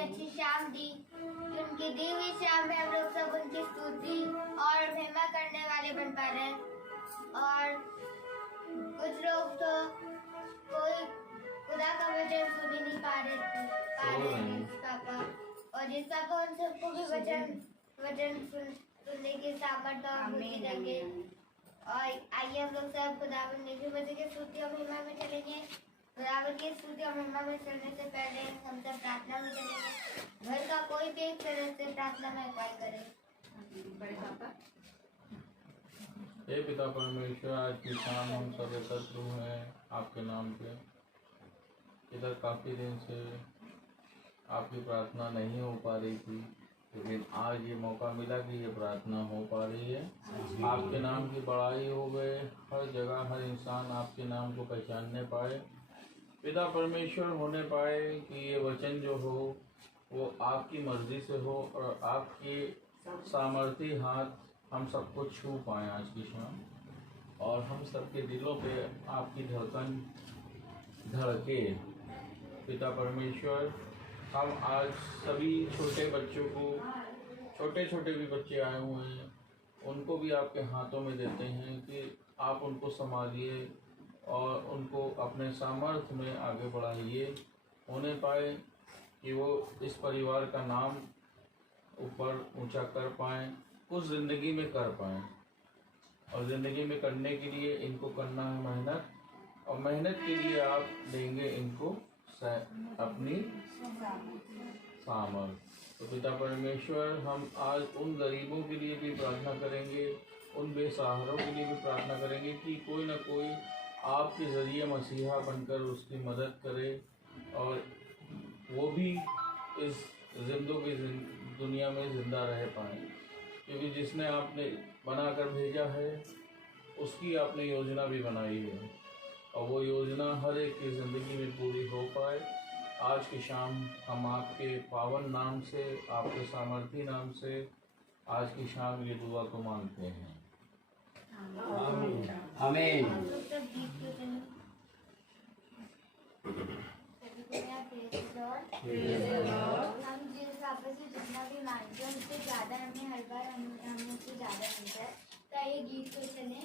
अच्छी शाम दी। उनकी दी हुई शाम में हम लोग सब उनकी स्तुति और महिमा करने वाले बन पा रहे हैं। और कुछ लोग तो कोई खुदा का वचन सुन ही नहीं पा रहे थे पापा, और जिस पापा उन सबको भी वचन सुनने की सामर्थ और बुद्धि देंगे। और आइए हम लोग सब खुदावन ने भी बच्चे के स्तुति और महिमा में चलेंगे। खुदावन की स्तुति और महिमा में चलने से पहले हम सब प्रार्थना में चलेंगे। घर का कोई भी एक तरह से प्रार्थना में अगुवाई करे। बड़े पापा। हे पिता परमेश्वर, आज की शाम हम सब एकत्र हुए हैं आपके नाम पे। इधर काफ़ी दिन से आपकी प्रार्थना नहीं हो पा रही थी, लेकिन आज ये मौका मिला कि ये प्रार्थना हो पा रही है। आपके नाम की बड़ाई हो गए, हर जगह हर इंसान आपके नाम को पहचानने पाए, पिता परमेश्वर होने पाए कि ये वचन जो हो वो आपकी मर्ज़ी से हो और आपके सामर्थी हाथ हम सबको छू पाएँ आज की शाम, और हम सबके दिलों पे आपकी धड़कन धड़के। पिता परमेश्वर, हम आज सभी छोटे बच्चों को, छोटे छोटे भी बच्चे आए हुए हैं, उनको भी आपके हाथों में देते हैं कि आप उनको संभालिए और उनको अपने सामर्थ्य में आगे बढ़ाइए, होने पाए कि वो इस परिवार का नाम ऊपर ऊंचा कर पाएँ, उस ज़िंदगी में कर पाएँ। और ज़िंदगी में करने के लिए इनको करना है मेहनत, और मेहनत के लिए आप देंगे इनको अपनी सामर्थ। तो पिता परमेश्वर, हम आज उन गरीबों के लिए भी प्रार्थना करेंगे, उन बेसहारों के लिए भी प्रार्थना करेंगे कि कोई ना कोई आपके ज़रिए मसीहा बनकर उसकी मदद करे, और वो भी इस ज़िंदगी दुनिया में ज़िंदा रह पाए, क्योंकि जिसने आपने बनाकर भेजा है उसकी आपने योजना भी बनाई है, और वो योजना हर एक की ज़िंदगी में पूरी हो पाए। आज की शाम हम आपके पावन नाम से, आपके सामर्थी नाम से आज की शाम ये दुआ को मांगते हैं। आमीन। हम जिस पापा से जितना भी मांगते हैं उससे ज़्यादा हमें हर बार हमें उससे ज़्यादा मिलता है। तो ये गीत को चलें।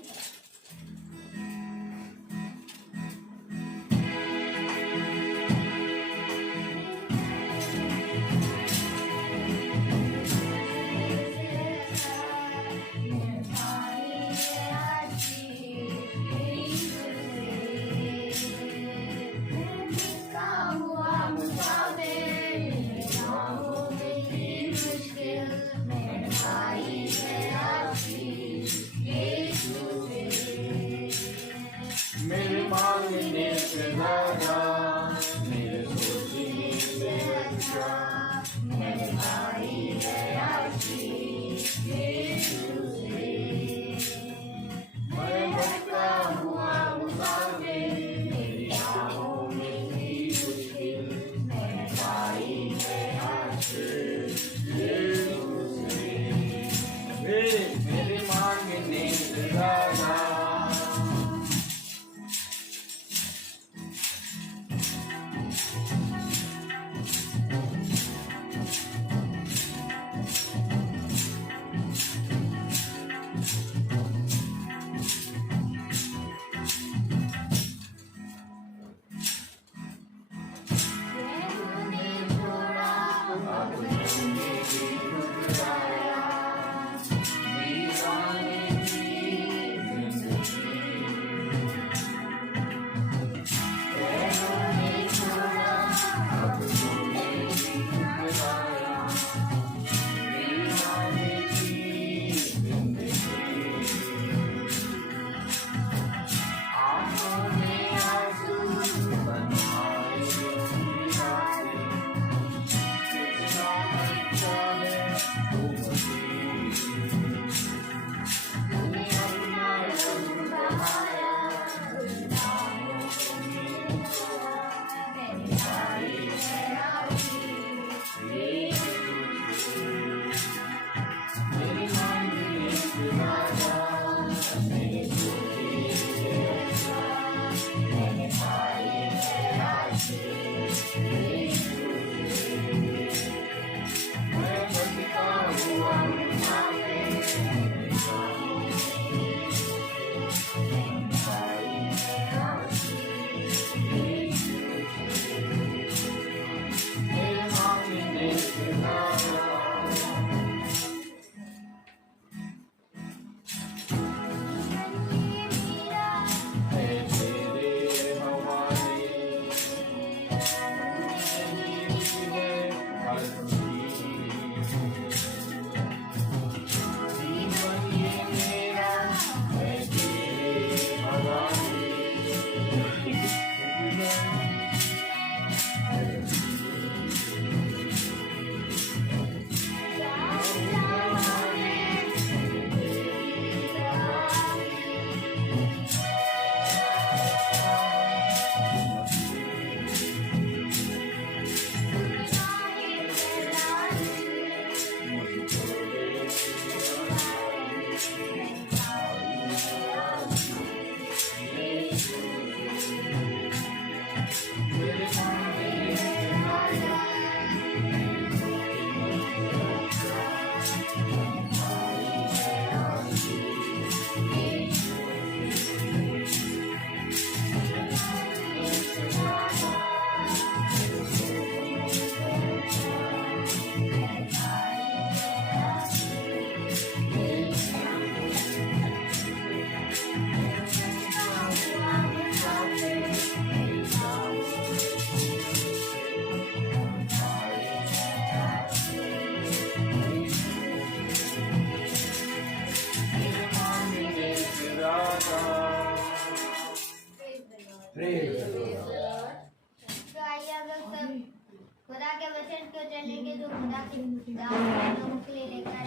क्यों चलेंगे जो खुदा के दास लोगों के लिए लेकर आए।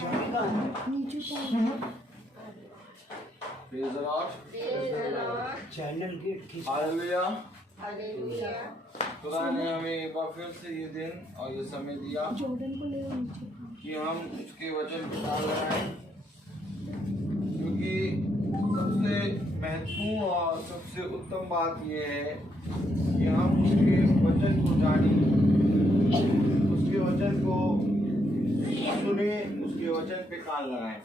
Praise the Lord. Channel gate की हालेलुया। खुदा ने हमें एक बार फिर से ये दिन और ये समय दिया कि हम उसके वचन को ताल लगाएं, क्योंकि सबसे महत्वपूर्ण और सबसे उत्तम बात यह है कि हम उसके वचन को जानें, उसके वचन को सुने, उसके वचन पे कान लगाएं।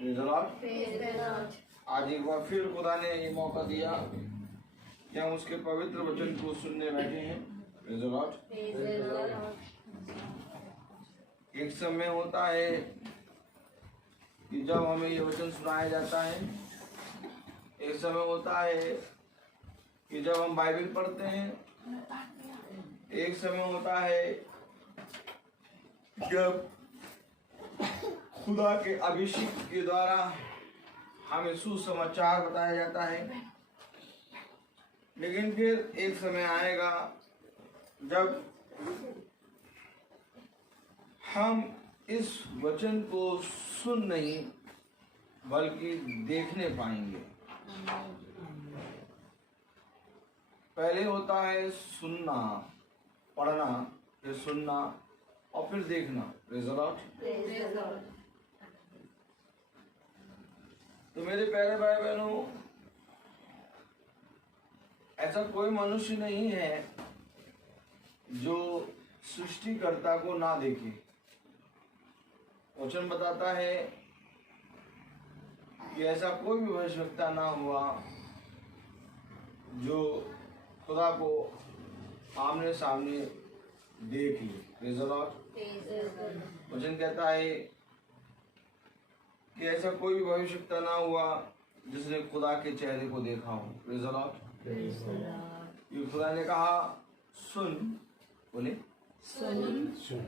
Praise the Lord. आज एक बार फिर खुदा ने ये मौका दिया कि हम उसके पवित्र वचन को सुनने बैठे हैं। Praise the Lord. एक समय होता है कि जब हमें ये वचन सुनाया जाता है, एक समय होता है कि जब हम बाइबल पढ़ते हैं, एक समय होता है जब खुदा के अभिषेक के द्वारा हमें सुसमाचार बताया जाता है, लेकिन फिर एक समय आएगा जब हम इस वचन को सुन नहीं बल्कि देखने पाएंगे। पहले होता है सुनना, पढ़ना, फिर सुनना और फिर देखना। Praise the Lord. तो मेरे प्यारे भाई बहनों, ऐसा कोई मनुष्य नहीं है जो सृष्टिकर्ता को ना देखे। वचन बताता है कि ऐसा कोई भी भविष्यवक्ता ना हुआ जो खुदा को आमने सामने देख ले। Praise the Lord. वचन कहता है कि ऐसा कोई भी भविष्यवक्ता ना हुआ जिसने खुदा के चेहरे को देखा हो। Praise the Lord. ये खुदा ने कहा सुन, बोले सुन।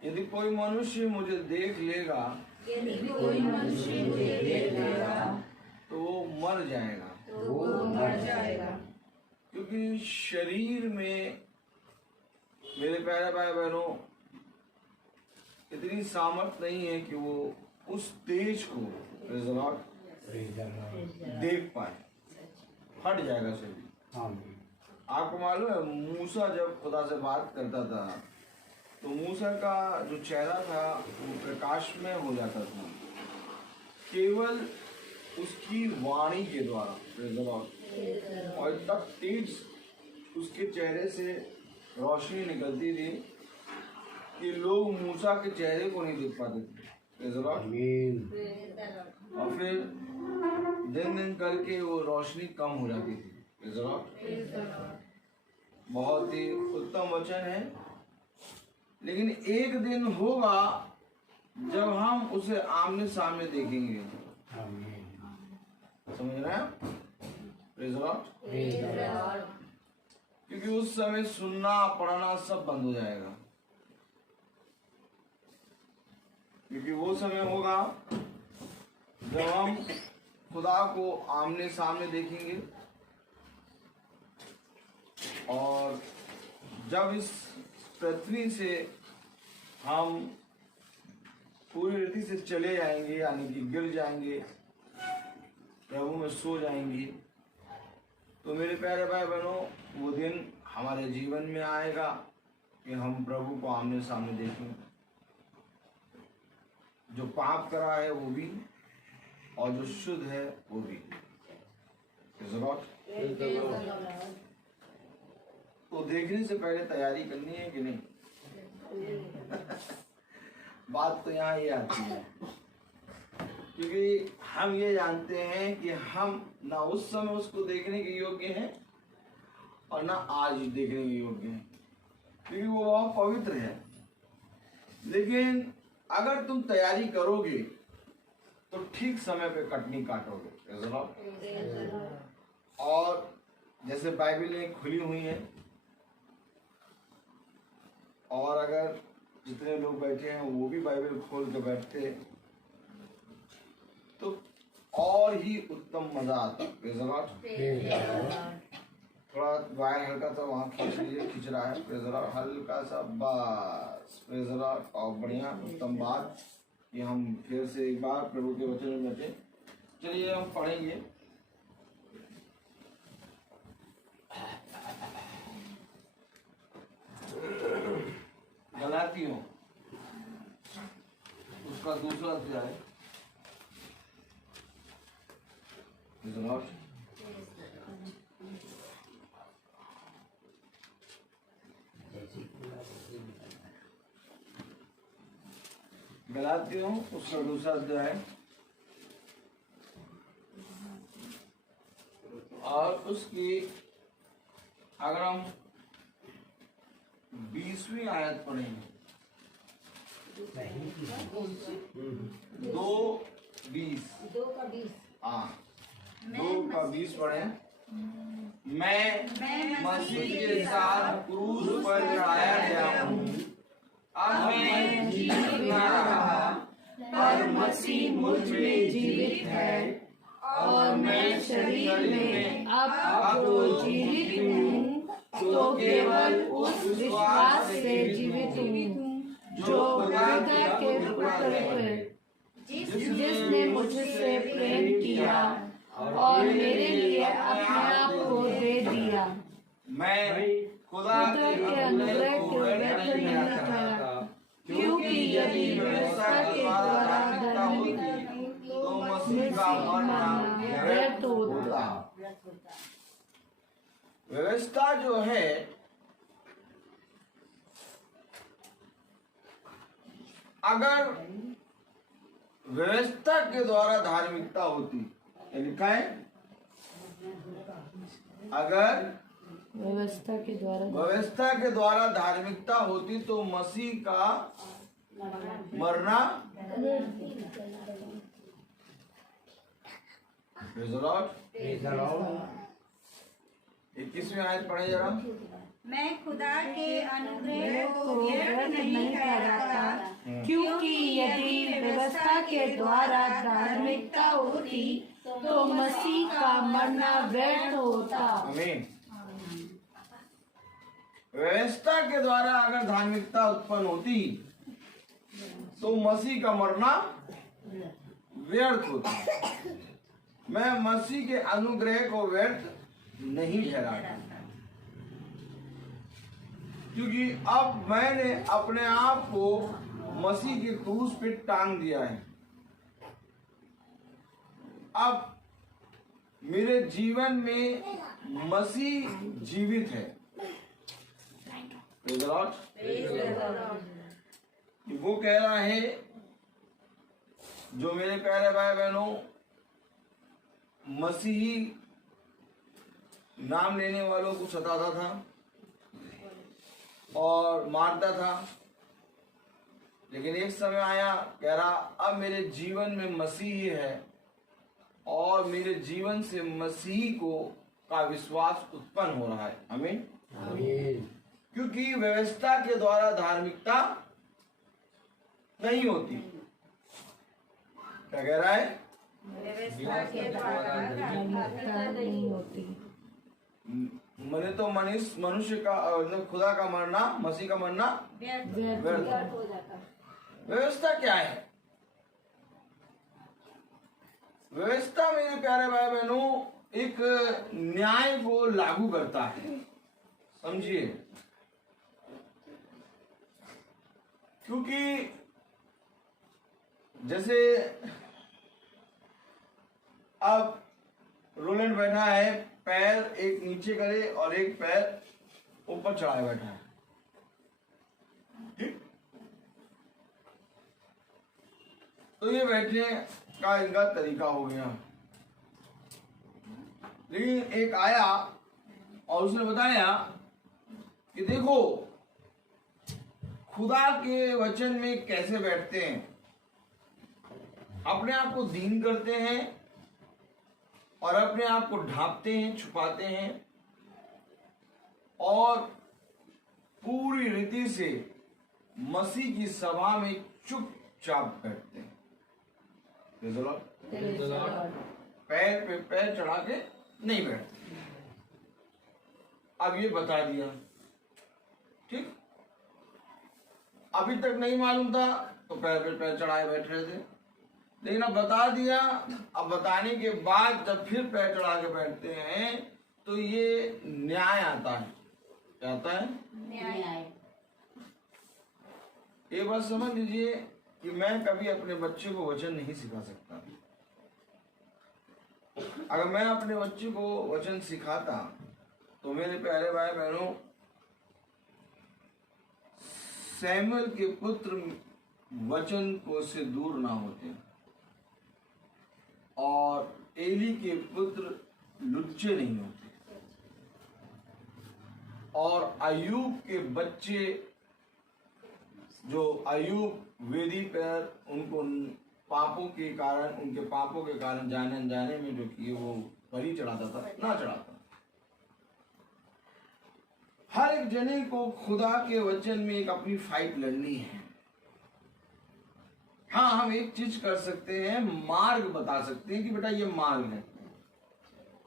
यदि कोई मनुष्य मुझे देख लेगा, तो वो मर जाएगा। क्योंकि शरीर में मेरे प्यारे भाई बहनों इतनी सामर्थ नहीं है कि वो उस तेज को प्रेज़ द लॉर्ड देख पाए। हट जाएगा शरीर। आपको मालूम है मूसा जब खुदा से बात करता था तो मूसा का जो चेहरा था वो प्रकाश में हो जाता था, केवल उसकी वाणी के द्वारा। Praise the Lord. और तब तेज उसके चेहरे से रोशनी निकलती थी कि लोग मूसा के चेहरे को नहीं देख पाते थे। Praise the Lord. और फिर दिन दिन करके वो रोशनी कम हो जाती थी। Praise the Lord. बहुत ही उत्तम वचन है, लेकिन एक दिन होगा जब हम उसे आमने सामने देखेंगे। समझ रहे हैं? Praise the Lord. क्योंकि उस समय सुनना पढ़ना सब बंद हो जाएगा, क्योंकि वो समय होगा जब हम खुदा को आमने सामने देखेंगे। और जब इस पृथ्वी से हम पूरी रीति से चले जाएंगे, यानी कि गिर जाएंगे, प्रभु में सो जाएंगे, तो मेरे प्यारे भाई बहनों वो दिन हमारे जीवन में आएगा कि हम प्रभु को आमने सामने देखें। जो पाप करा है वो भी और जो शुद्ध है वो भी। तो देखने से पहले तैयारी करनी है कि नहीं? बात तो यहाँ ये आती है, क्योंकि हम ये जानते हैं कि हम ना उस समय उसको देखने के योग्य हैं और ना आज देखने के योग्य हैं, क्योंकि वो बहुत पवित्र है। लेकिन अगर तुम तैयारी करोगे तो ठीक समय पे कटनी काटोगे। और जैसे बाइबलें खुली हुई हैं, और अगर जितने लोग बैठे हैं वो भी बाइबल खोल के बैठते तो और ही उत्तम मजा आता। थोड़ा वायर हल्का सा वहाँ खींच लीजिए, खींच रहा है, प्रेशर और हल्का सा, बस प्रेशर और बढ़िया उत्तम बात। कि हम फिर से एक बार प्रभु के वचन में बैठे। चलिए हम पढ़ेंगे। गलातियों उसका दूसरा अध्याय, गलातियों उसका दूसरा अध्याय और उसकी अगर हम 20वीं आयत पढ़ेंगे, 2:20, हाँ 2:20 पढ़े। मैं मसीह के साथ क्रूस पर चढ़ाया गया हूँ, अब मैं जीवित न रहा पर मसीह मुझ में जीवित है, और मैं शरीर में अब तो जीवित हूँ तो केवल उस विश्वास से जीवित हूँ जो खुदा के पुत्र है, जिसने मुझसे प्रेम किया और मेरे लिए अपने आप को दे दिया। मैं खुदा के अनुग्रह को व्यर्थ नहीं करता, क्योंकि यदि व्यवस्था के द्वारा धार्मिकता तो मसीह का मरना व्यर्थ होता। व्यवस्था जो है अगर व्यवस्था के द्वारा धार्मिकता होती, लिखा है अगर व्यवस्था के द्वारा धार्मिकता होती तो मसीह का मरना। 21वीं आयत पढ़े जरा। मैं खुदा के अनुग्रह को व्यर्थ नहीं करता, क्योंकि यदि व्यवस्था के द्वारा धार्मिकता होती तो मसीह का मरना व्यर्थ होता। आमीन। व्यवस्था के द्वारा अगर धार्मिकता उत्पन्न होती तो मसीह का मरना व्यर्थ होता। मैं मसीह के अनुग्रह को व्यर्थ नहीं ठहराता, क्योंकि अब मैंने अपने आप को मसीह के क्रूस पे टांग दिया है। अब मेरे जीवन में मसीह जीवित है। वो कह रहा है, जो मेरे प्यारे भाई बहनों, मसीही नाम लेने वालों को सताता था और मारता था, लेकिन एक समय आया, कह रहा अब मेरे जीवन में मसीह है और मेरे जीवन से मसीह का विश्वास उत्पन्न हो रहा है। आमीन। क्योंकि व्यवस्था के द्वारा धार्मिकता नहीं होती। क्या कह रहा है? व्यवस्था के द्वारा धार्मिकता नहीं होती। मैंने तो मनुष्य का खुदा का मरना, मसीह का मरना व्यर्थ हो जाता। व्यवस्था क्या है? व्यवस्था मेरे प्यारे भाई बहनों एक न्याय को लागू करता है, समझिए। क्योंकि जैसे अब रोलैंड बैठा है, पैर एक नीचे करे और एक पैर ऊपर चढ़ाए बैठा है, ठीक? तो ये बैठने का इनका तरीका हो गया। लेकिन एक आया और उसने बताया कि देखो खुदा के वचन में कैसे बैठते हैं, अपने आप को दीन करते हैं और अपने आप को ढांपते हैं, छुपाते हैं और पूरी रीति से मसीह की सभा में चुपचाप बैठते हैं। पैर पे पैर चढ़ा के नहीं बैठते। अब ये बता दिया, ठीक। अभी तक नहीं मालूम था तो पैर पे पैर चढ़ाए बैठ रहे थे, लेकिन अब बता दिया। अब बताने के बाद जब फिर पैर चढ़ा के बैठते हैं तो ये न्याय आता है। क्या आता है? न्याय। ये बात समझ लीजिए कि मैं कभी अपने बच्चे को वचन नहीं सिखा सकता। अगर मैं अपने बच्चे को वचन सिखाता तो मेरे प्यारे भाई बहनों, सैमुअल के पुत्र वचन को से दूर ना होते और एली के पुत्र लुच्चे नहीं होते और अय्यूब के बच्चे जो अय्यूब वेदी पर उनको पापों के कारण, उनके पापों के कारण जाने अनजाने में जो किए वो बलि चढ़ाता था, ना चढ़ाता। हर एक जने को खुदा के वचन में एक अपनी फाइट लड़नी है। हाँ, हम एक चीज कर सकते हैं, मार्ग बता सकते हैं कि बेटा ये मार्ग है।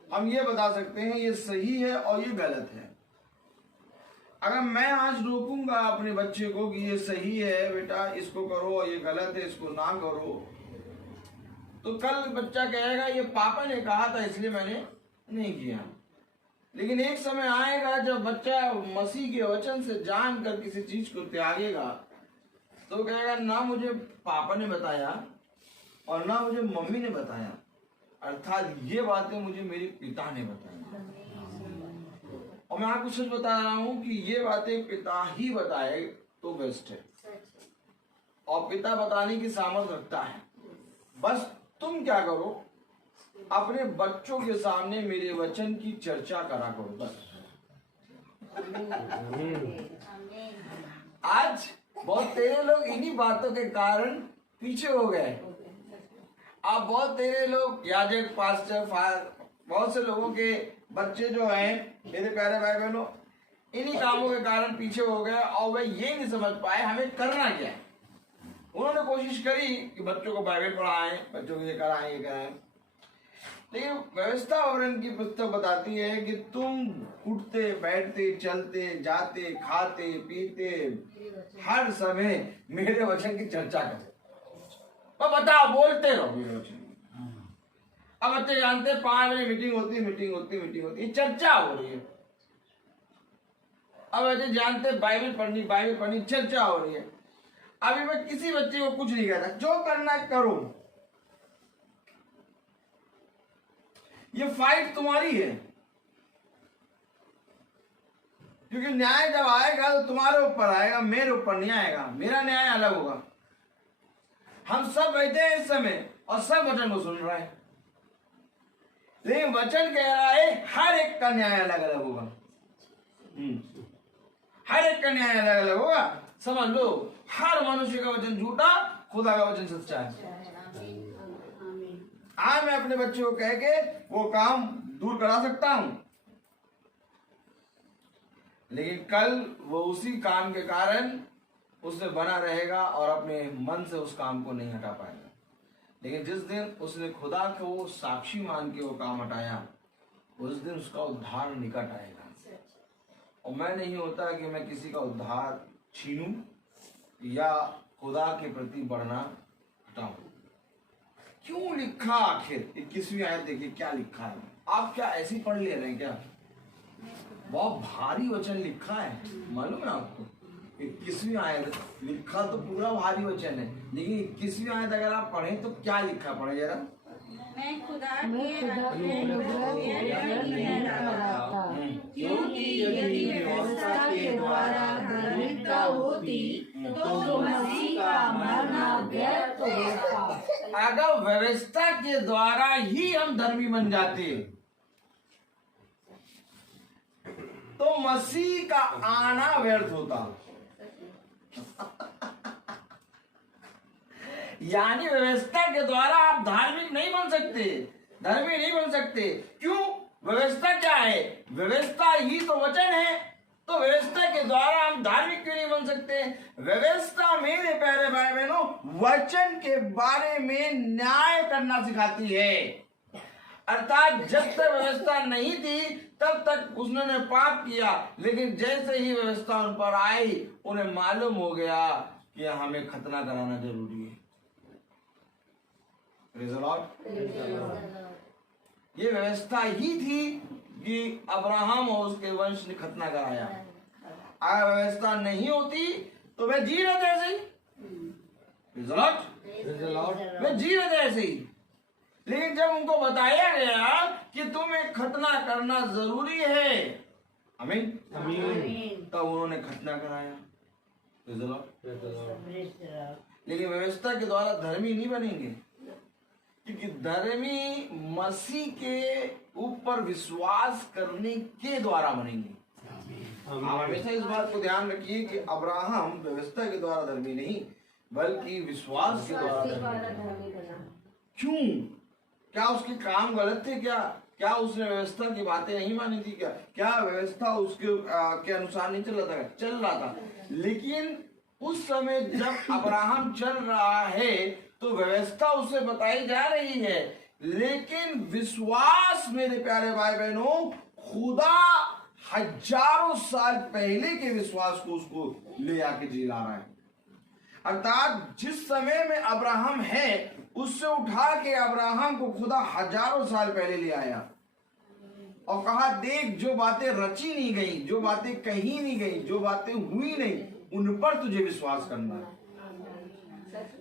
हम ये बता सकते हैं ये सही है और ये गलत है। अगर मैं आज रोकूंगा अपने बच्चे को कि ये सही है बेटा, इसको करो, और ये गलत है, इसको ना करो, तो कल बच्चा कहेगा ये पापा ने कहा था इसलिए मैंने नहीं किया। लेकिन एक समय आएगा जब बच्चा मसीह के वचन से जानकर किसी चीज को त्यागेगा तो कहेगा ना मुझे पापा ने बताया और ना मुझे मम्मी ने बताया, अर्थात ये बातें मुझे मेरे पिता ने बताई। और मैं आपको सच बता रहा हूं कि ये बातें पिता ही बताए तो बेस्ट है, और पिता बताने की सामर्थ रखता है। बस तुम क्या करो, अपने बच्चों के सामने मेरे वचन की चर्चा करा करो, बस। आज बहुत तेरे लोग इन्हीं बातों के कारण पीछे हो गए। अब बहुत तेरे लोग याजक, पास्टर, बहुत से लोगों के बच्चे जो हैं मेरे प्यारे भाई बहनों, इन्हीं कामों के कारण पीछे हो गए और वे ये नहीं समझ पाए हमें करना क्या है। उन्होंने कोशिश करी कि बच्चों को बाइबल पढ़ाएं, बच्चों को ये कराएं, ये कराएं, लेकिन व्यवस्था और की पुस्तक बताती है कि तुम उठते, बैठते, चलते, जाते, खाते, पीते, हर समय मेरे वचन की चर्चा करो। और बताओ, बोलते रहो मेरे वचन। अब बच्चे जानते 5 बजे मीटिंग होती है, चर्चा हो रही है। अब बच्चे जानते बाइबल पढ़नी, चर्चा हो रही है। अभी मैं किसी बच्चे को कुछ नहीं कहता, जो करना है करो। ये फाइट तुम्हारी है, क्योंकि न्याय जब आएगा तो तुम्हारे ऊपर आएगा, मेरे ऊपर नहीं आएगा। मेरा न्याय अलग होगा। हम सब बैठे हैं इस समय और सब वचन को सुन रहे हैं, लेकिन वचन कह रहा है हर एक का न्याय अलग अलग होगा। हर एक का न्याय अलग अलग होगा। समझ लो, हर मनुष्य का वचन झूठा, खुदा का वचन सच्चा है। आज मैं अपने बच्चे को कह के वो काम दूर करा सकता हूं, लेकिन कल वो उसी काम के कारण उससे बना रहेगा और अपने मन से उस काम को नहीं हटा पाएगा। लेकिन जिस दिन उसने खुदा को साक्षी मान के वो काम हटाया, उस दिन उसका उद्धार निकट आएगा। और मैं नहीं होता कि मैं किसी का उद्धार छीनूं या खुदा के प्रति बढ़ना हटाऊं। क्यों लिखा आखिर 21वीं आयत देखिए क्या लिखा है। आप क्या ऐसी पढ़ ले रहे हैं क्या? बहुत भारी वचन लिखा है, मालूम है आपको। 21वीं आयत लिखा तो पूरा भारी वचन है, लेकिन 21वीं आयत अगर आप पढ़ें तो क्या लिखा, पढ़े जरा। मैं खुदा के अनुग्रह नहीं कराता, क्योंकि यदि व्यवस्था के द्वारा धार्मिकता होती तो मसीह का मरना व्यर्थ होता। अगर व्यवस्था के द्वारा ही हम धर्मी बन जाते तो मसीह का आना व्यर्थ होता। यानी व्यवस्था के द्वारा आप धार्मिक नहीं बन सकते, धर्मी नहीं बन सकते। क्यों? व्यवस्था क्या है? व्यवस्था ही तो वचन है। तो व्यवस्था के द्वारा हम धार्मिक क्यों नहीं बन सकते? व्यवस्था मेरे प्यारे भाई बहनों वचन के बारे में न्याय करना सिखाती है। अर्थात जब तक व्यवस्था नहीं थी तब तक उसने पाप किया, लेकिन जैसे ही व्यवस्था उन पर आई उन्हें मालूम हो गया कि हमें खतना कराना जरूरी है। Praise the Lord। ये व्यवस्था ही थी कि अब्राहम और उसके वंश ने खतना कराया। अगर व्यवस्था नहीं होती तो वे जी रहे थे ऐसे ही। Praise the Lord। वे जी रहे थे ऐसे ही, लेकिन जब उनको बताया गया कि तुम्हें खतना करना जरूरी है, आमीन, तब उन्होंने खतना कराया। Praise the Lord। लेकिन व्यवस्था के द्वारा धर्मी नहीं बनेंगे, क्योंकि धर्मी मसीह के ऊपर विश्वास करने के द्वारा बनेंगे। आप हमेशा इस बात को ध्यान रखिए कि अब्राहम व्यवस्था के द्वारा धर्मी नहीं, बल्कि विश्वास के द्वारा धर्मी। क्यों? क्या उसके काम गलत थे? क्या उसने व्यवस्था की बातें नहीं मानी थी? क्या व्यवस्था उसके के अनुसार नहीं चल रहा था? लेकिन उस समय जब अब्राहम चल रहा है तो व्यवस्था उसे बताई जा रही है, लेकिन विश्वास, मेरे प्यारे भाई बहनों, खुदा हजारों साल पहले के विश्वास को उसको ले आके जिला रहा है। अर्थात जिस समय में अब्राहम है उससे उठा के अब्राहम को खुदा हजारों साल पहले ले आया और कहा, देख जो बातें रची नहीं गई, जो बातें कही नहीं गई, जो बातें हुई नहीं, उन पर तुझे विश्वास करना है।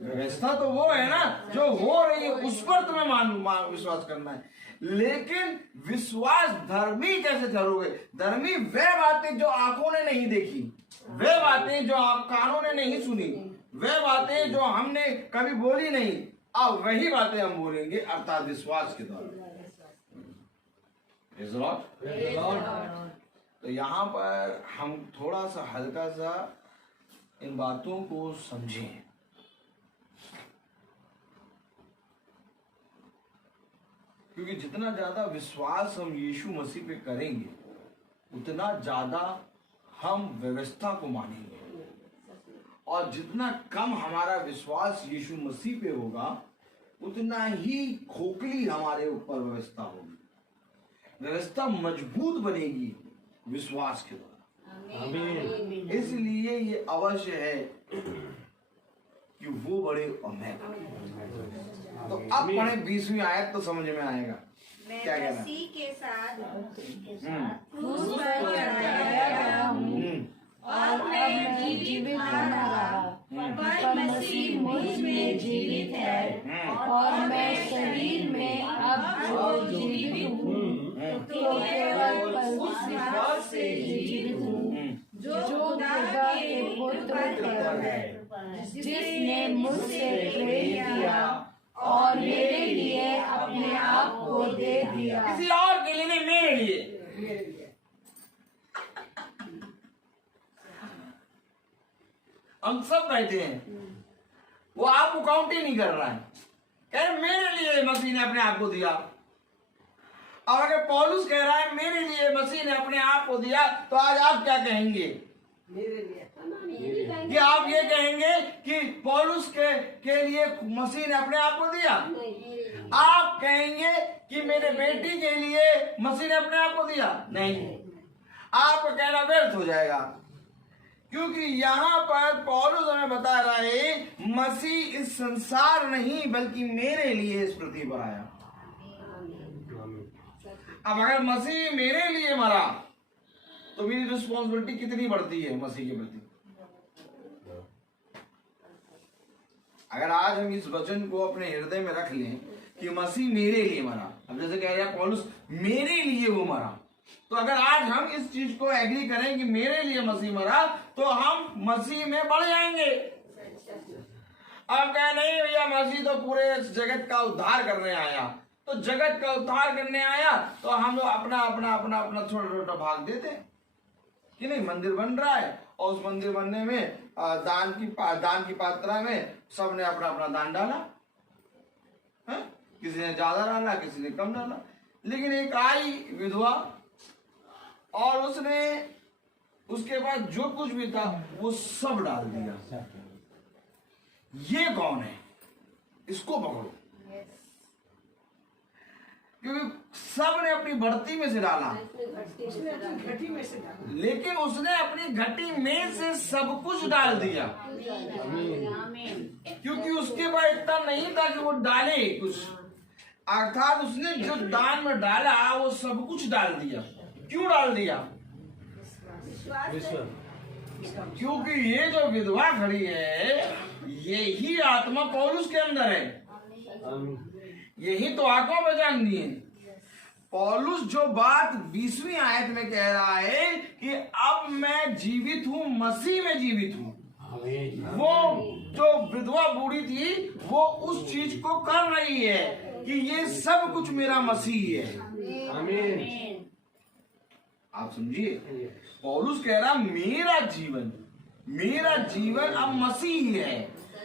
व्यवस्था तो वो है ना जो हो रही है, उस पर तुम्हें विश्वास करना है। लेकिन विश्वास धर्मी कैसे ठहरोगे? धर्मी वे बातें जो आंखों ने नहीं देखी, वे बातें जो कानों ने नहीं सुनी, वे बातें जो हमने कभी बोली नहीं, अब वही बातें हम बोलेंगे, अर्थात विश्वास के द्वारा। तो यहाँ पर हम थोड़ा सा हल्का सा इन बातों को समझें। क्योंकि जितना ज्यादा विश्वास हम यीशु मसीह पे करेंगे, उतना ज्यादा हम व्यवस्था को मानेंगे, और जितना कम हमारा विश्वास यीशु मसीह पे होगा, उतना ही खोखली हमारे ऊपर व्यवस्था होगी। व्यवस्था मजबूत बनेगी विश्वास के द्वारा। इसलिए ये अवश्य है कि वो बड़े अमेर। तो अब पढ़े 20वीं आयत तो समझ में आएगा क्या कहना है। मसीह के साथ क्रूस पर चढ़ाया गया हूँ और मैं जीवित बना रहा, पर मसीह मुझ में जीवित है और मैं शरीर में अब जो जीवित हूँ तो केवल उस विश्वास से जीवित हूँ जो खुदा के पुत्र है, जिसने मुझसे प्रेम किया और मेरे लिए अपने आप को दे दिया। किसी और के लिए नहीं, मेरे लिए। हम सब बैठे हैं, वो आपको काउंट ही नहीं कर रहा है, कह रहे मेरे लिए मसीह ने अपने आप को दिया। और अगर पौलुस कह रहा है मेरे लिए मसीह ने अपने आप को दिया, तो आज आप क्या कहेंगे? कि आप ये कहेंगे कि पौलुस के लिए मसीह ने अपने आप को दिया? आप कहेंगे कि मेरे बेटी के लिए मसीह ने अपने आप को दिया? नहीं, आपका कहना व्यर्थ हो जाएगा, क्योंकि यहाँ पर पौलुस हमें बता रहा है मसीह इस संसार नहीं बल्कि मेरे लिए इस पृथ्वी पर आया। अब अगर मसीह मेरे लिए मरा तो मेरी रिस्पॉन्सिबिलिटी कितनी बढ़ती है मसीह के प्रति। अगर आज हम इस वचन को अपने हृदय में रख लें कि मसीह मेरे लिए मरा, अब जैसे कह रहा है पौलुस मेरे लिए वो मरा, तो अगर आज हम इस चीज को एग्री करें कि मेरे लिए मसीह मरा, तो हम मसीह में बढ़ जाएंगे। अब कह नहीं भैया मसीह तो पूरे जगत का उद्धार करने आया, तो जगत का उद्धार करने आया तो हम लोग अपना अपना अपना अपना छोटा छोटा भाग देते कि नहीं। मंदिर बन रहा है और उस मंदिर बनने में दान की पात्रा में सबने अपना अपना दान डाला है? किसी ने ज्यादा डाला, किसी ने कम डाला, लेकिन एक आई विधवा और उसने उसके बाद जो कुछ भी था वो सब डाल दिया। ये कौन है? इसको पकड़ो। क्योंकि सब ने अपनी बढ़ती में से डाला, लेकिन उसने अपनी घटी में से सब कुछ डाल दिया, क्योंकि उसके पास इतना नहीं था कि वो डाले कुछ, अर्थात उसने जो दान में डाला वो सब कुछ डाल दिया। क्यों डाल दिया? क्योंकि ये जो विधवा खड़ी है, यही आत्मा पौलुस के अंदर है, यही तो आंखों में जाननी है। पौलुस जो बात 20वीं आयत में कह रहा है कि अब मैं जीवित हूँ, मसीह में जीवित हूँ, वो जो विधवा बूढ़ी थी वो उस चीज को कर रही है कि ये सब कुछ मेरा मसीह है। आमीन। आप समझिए, पौलुस कह रहा मेरा जीवन अब मसीह है,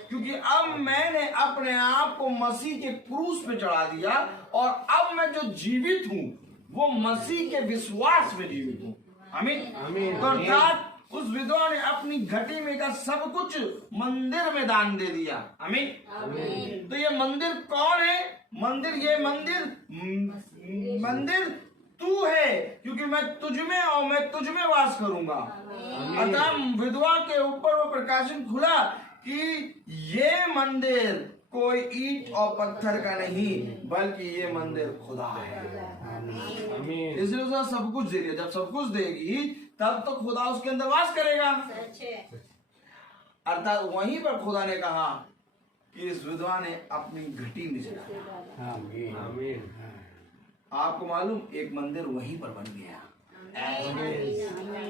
क्योंकि अब मैंने अपने आप को मसीह के क्रूस पे चढ़ा दिया और अब मैं जो जीवित हूँ वो मसीह के विश्वास में जीवित हूँ। आमीन। तो अर्थात उस विधवा ने अपनी घटी में का सब कुछ मंदिर में दान दे दिया। आमीन। तो ये मंदिर कौन है? मंदिर तू है, क्योंकि मैं तुझ में और मैं तुझ में वास करूंगा। अतः विधवा के ऊपर वो प्रकाशन खुला कि ये मंदिर कोई ईंट और पत्थर का नहीं, बल्कि ये मंदिर खुदा है। इसलिए उसने सब कुछ दे दिया। जब सब कुछ देगी तब तो खुदा उसके अंदर वास करेगा। अर्थात वहीं पर खुदा ने कहा कि इस विधवा ने अपनी घटी में से डाला। आपको मालूम, एक मंदिर वहीं पर बन गया,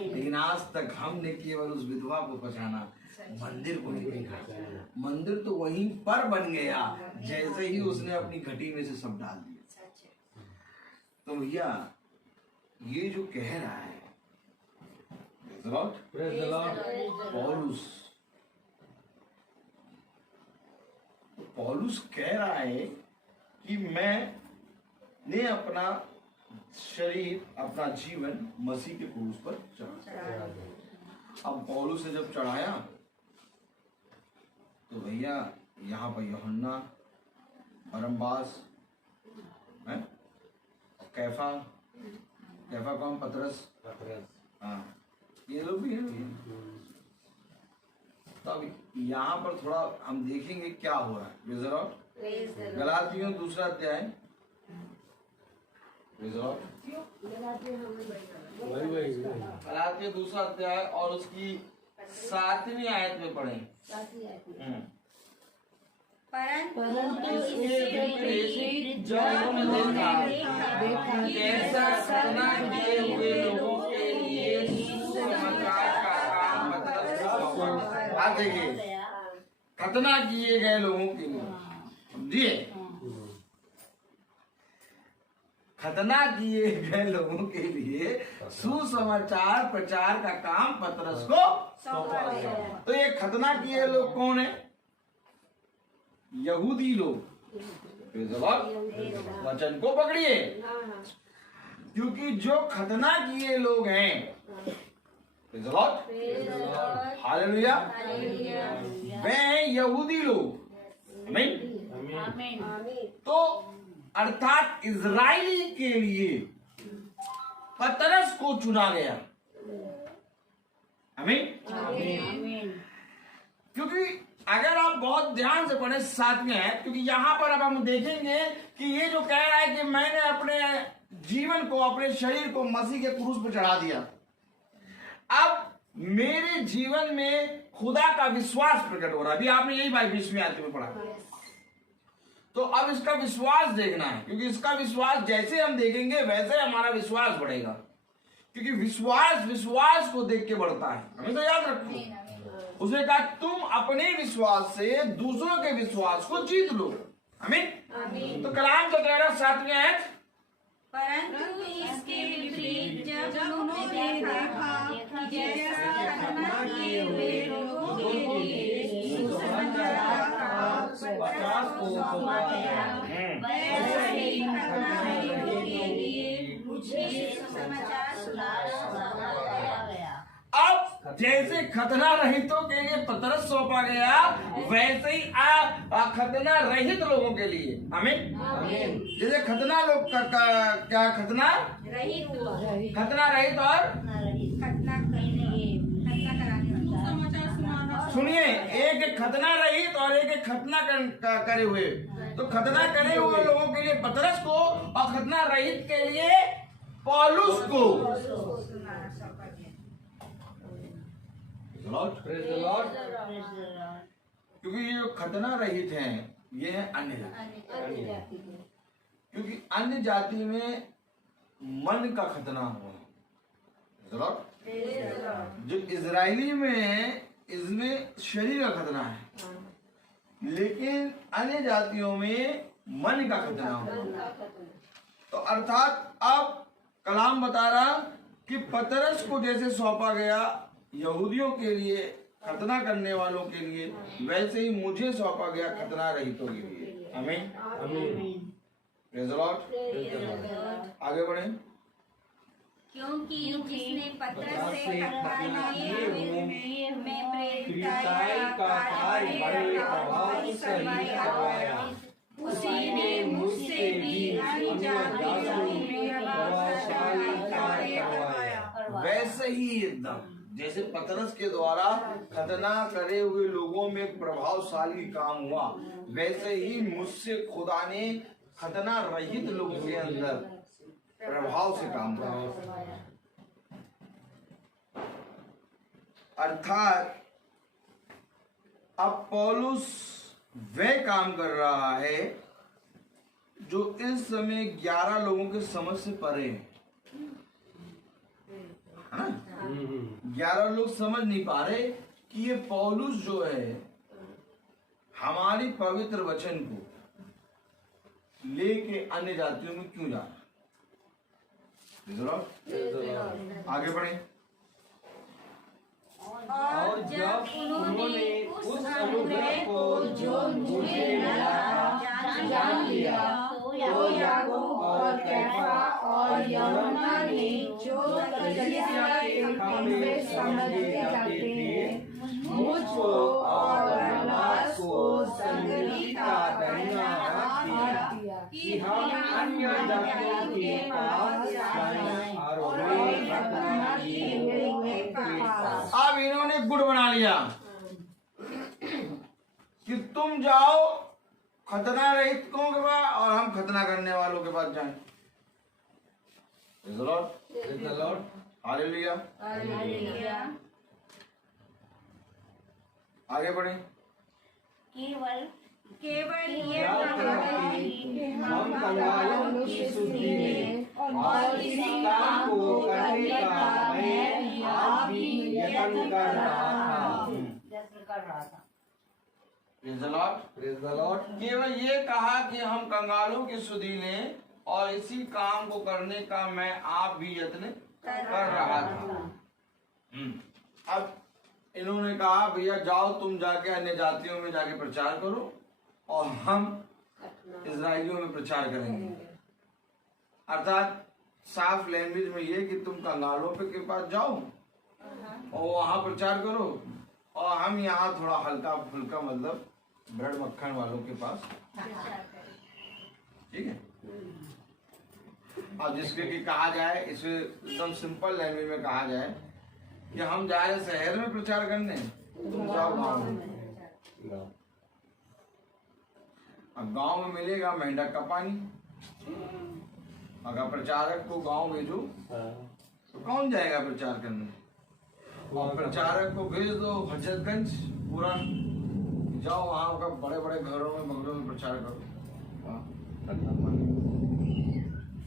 लेकिन आज तक हमने केवल उस विधवा को पहचाना, मंदिर को नहीं देखा। मंदिर तो वहीं पर बन गया जैसे ही उसने अपनी घटी में से सब डाल दिया। तो भैया ये जो कह रहा है पौलुस कह रहा है कि मैंने अपना शरीर, अपना जीवन मसीह के क्रूस पर चढ़ा। अब पौलुस ने जब चढ़ाया तो भैया यहाँ पर यूहन्ना, बरनबास, कैफा कौन? पतरस। हाँ, ये लोग भी हैं। तब यहाँ पर थोड़ा हम देखेंगे क्या हो रहा है। गलातियों 2 अध्याय, गलातियों 2 अध्याय और उसकी 7वीं आयत में पढ़ें। परंतु इसके विपरीत जब हमने देखा कैसा खतना किए हुए लोगों के लिए सुसमाचार का काम मतलब देखिए, खतना किए गए लोगों के लिए, समझिए, खतना किए गए लोगों के लिए सुसमाचार प्रचार का काम पतरस को सौंपा गया। तो ये खतना किए लोग कौन है? यहूदी लोग। वचन को पकड़िए, क्योंकि जो खतना किए लोग हैं, हालेलुया, वे हैं यहूदी लोग। आमीन। तो अर्थात इजराइली के लिए पतरस को चुना गया। आमीन। क्योंकि अगर आप बहुत ध्यान से पढ़े 7वें है, क्योंकि यहाँ पर अब हम देखेंगे कि ये जो कह रहा है कि मैंने अपने जीवन को, अपने शरीर को मसीह के क्रूस पर चढ़ा दिया, अब मेरे जीवन में खुदा का विश्वास प्रकट हो रहा है। अभी आपने यही बात 20वीं आयत में पढ़ा। तो अब इसका विश्वास देखना है, क्योंकि इसका विश्वास जैसे हम देखेंगे वैसे हमारा विश्वास बढ़ेगा, क्योंकि विश्वास को देख के बढ़ता है। हमें तो याद रखो, उसने कहा तुम अपने विश्वास से दूसरों के विश्वास को जीत लो। आमीन। तो कलाम तो कह रहा 7वीं आयत, परंतु इसके विपरीत जब उन्होंने देखा कि जैसा खतना किए हुए लोगों के लिए सुसमाचार का पतरस को सौंपा गया, वैसे ही खतनाकारियों के लिए मुझे सुसमाचार सुनाया गया। अब जैसे खतना रहितों के लिए पतरस सौंपा गया, वैसे ही आप खतना रहित लोगों के लिए, आमीन। जैसे खतना लोग क्या खतना रही हुआ खतना रहित और खतना कराने वाला। सुनिए, एक खतना रहित और एक खतना करे हुए। तो खतना करे हुए लोगों के लिए पतरस को और खतना रहित के लिए पौलुस को। Praise the Lord. क्योंकि ये जो खतना रहित हैं ये है अन्य जाति। क्योंकि अन्य जाति में मन का खतना हुआ, जो इजरायली में इसमें शरीर का खतना है, लेकिन अन्य जातियों में मन का खतना हुआ। तो अर्थात अब कलाम बता रहा कि पतरस को जैसे सौंपा गया यहूदियों के लिए, खतना करने वालों के लिए, वैसे ही मुझे सौंपा गया खतना रहितों के लिए। आमीन। Praise the Lord. आगे बढ़े। क्योंकि जिसने पतरस से खतना किए में प्रेरिताई का कार्य बड़े प्रभाव से करवाया, उसी ने मुझसे भी अन्य जातियों में प्रभावशाली कार्य करवाया। वैसे ही एकदम जैसे पतरस के द्वारा खतना करे हुए लोगों में प्रभावशाली काम हुआ, वैसे ही मुझसे खुदा ने खतना रहित लोगों के अंदर प्रभाव से काम किया। अर्थात अब पौलुस वह काम कर रहा है जो इस समय 11 लोगों के समझ से परे है। 11 लोग समझ नहीं पा रहे कि ये पौलुस जो है हमारी पवित्र वचन को लेके अन्य जातियों में क्यों जा रहा। आगे बढ़े। और जब उन्होंने उस अनुग्रह को जो मुझे मिला जान लिया, तो याकूब और कैफा और यूहन्ना ने जो कलीसिया के खंभे समझे जाते थे, मुझको और बरनबास को संगति का धन्यवाद दिया कि हम अन्य जातियों के पास जाएं और वे खतना किए हुए के पास। अब इन्होंने गुड़ बना लिया कि तुम जाओ खतना रहित के पास और हम खतना करने वालों के पास जाएं। Praise the Lord. Praise the Lord. Hallelujah. आगे बढ़े। केवल ये हम कंगालों की स्तुति में और इस काम को करने का मैं आप भी यत्न कर रहा था। Praise the Lord. Praise the Lord. केवल ये कहा कि हम कंगालों की सुधि लें और इसी काम को करने का मैं आप भी यत्न कर रहा था। अब इन्होंने कहा भैया जाओ तुम जाके अन्य जातियों में जाके प्रचार करो और हम इजराइलियों में प्रचार करेंगे। अर्थात साफ लैंग्वेज में ये कि तुम कंगालों के पास जाओ और वहां प्रचार करो और हम यहाँ थोड़ा हल्का फुल्का मतलब ब्रेड मक्खन वालों के पास, ठीक है। अब जिसके कि कहा जाए, इसे एकदम सिंपल लैंग्वेज में कहा जाए कि हम जा रहे शहर में प्रचार करने, तुम जाओ गाँव में। अब गाँव में मिलेगा मेंढक का पानी। अगर प्रचारक को गाँव भेजो तो कौन जाएगा प्रचार करने? और प्रचारक को भेज दो हजरतगंज पूरा, जाओ वहाँ का बड़े बड़े घरों में बंगलों में प्रचार करो।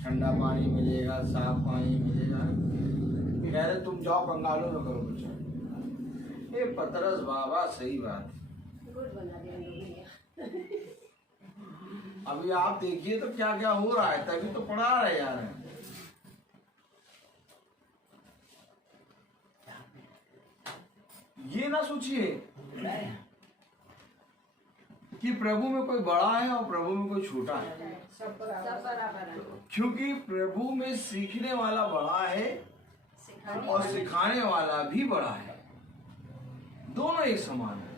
ठंडा पानी मिलेगा, साफ पानी मिलेगा। कह रहे तुम जाओ कंगालों में करो प्रचार। ये पतरस बाबा सही बात। अभी आप देखिए तो क्या क्या हो रहा है, तभी तो पढ़ा रहे यार। ये ना सोचिए कि प्रभु में कोई बड़ा है और प्रभु में कोई छोटा है, क्योंकि प्रभु में सीखने वाला बड़ा है और सिखाने वाला भी बड़ा है। दोनों एक समान है।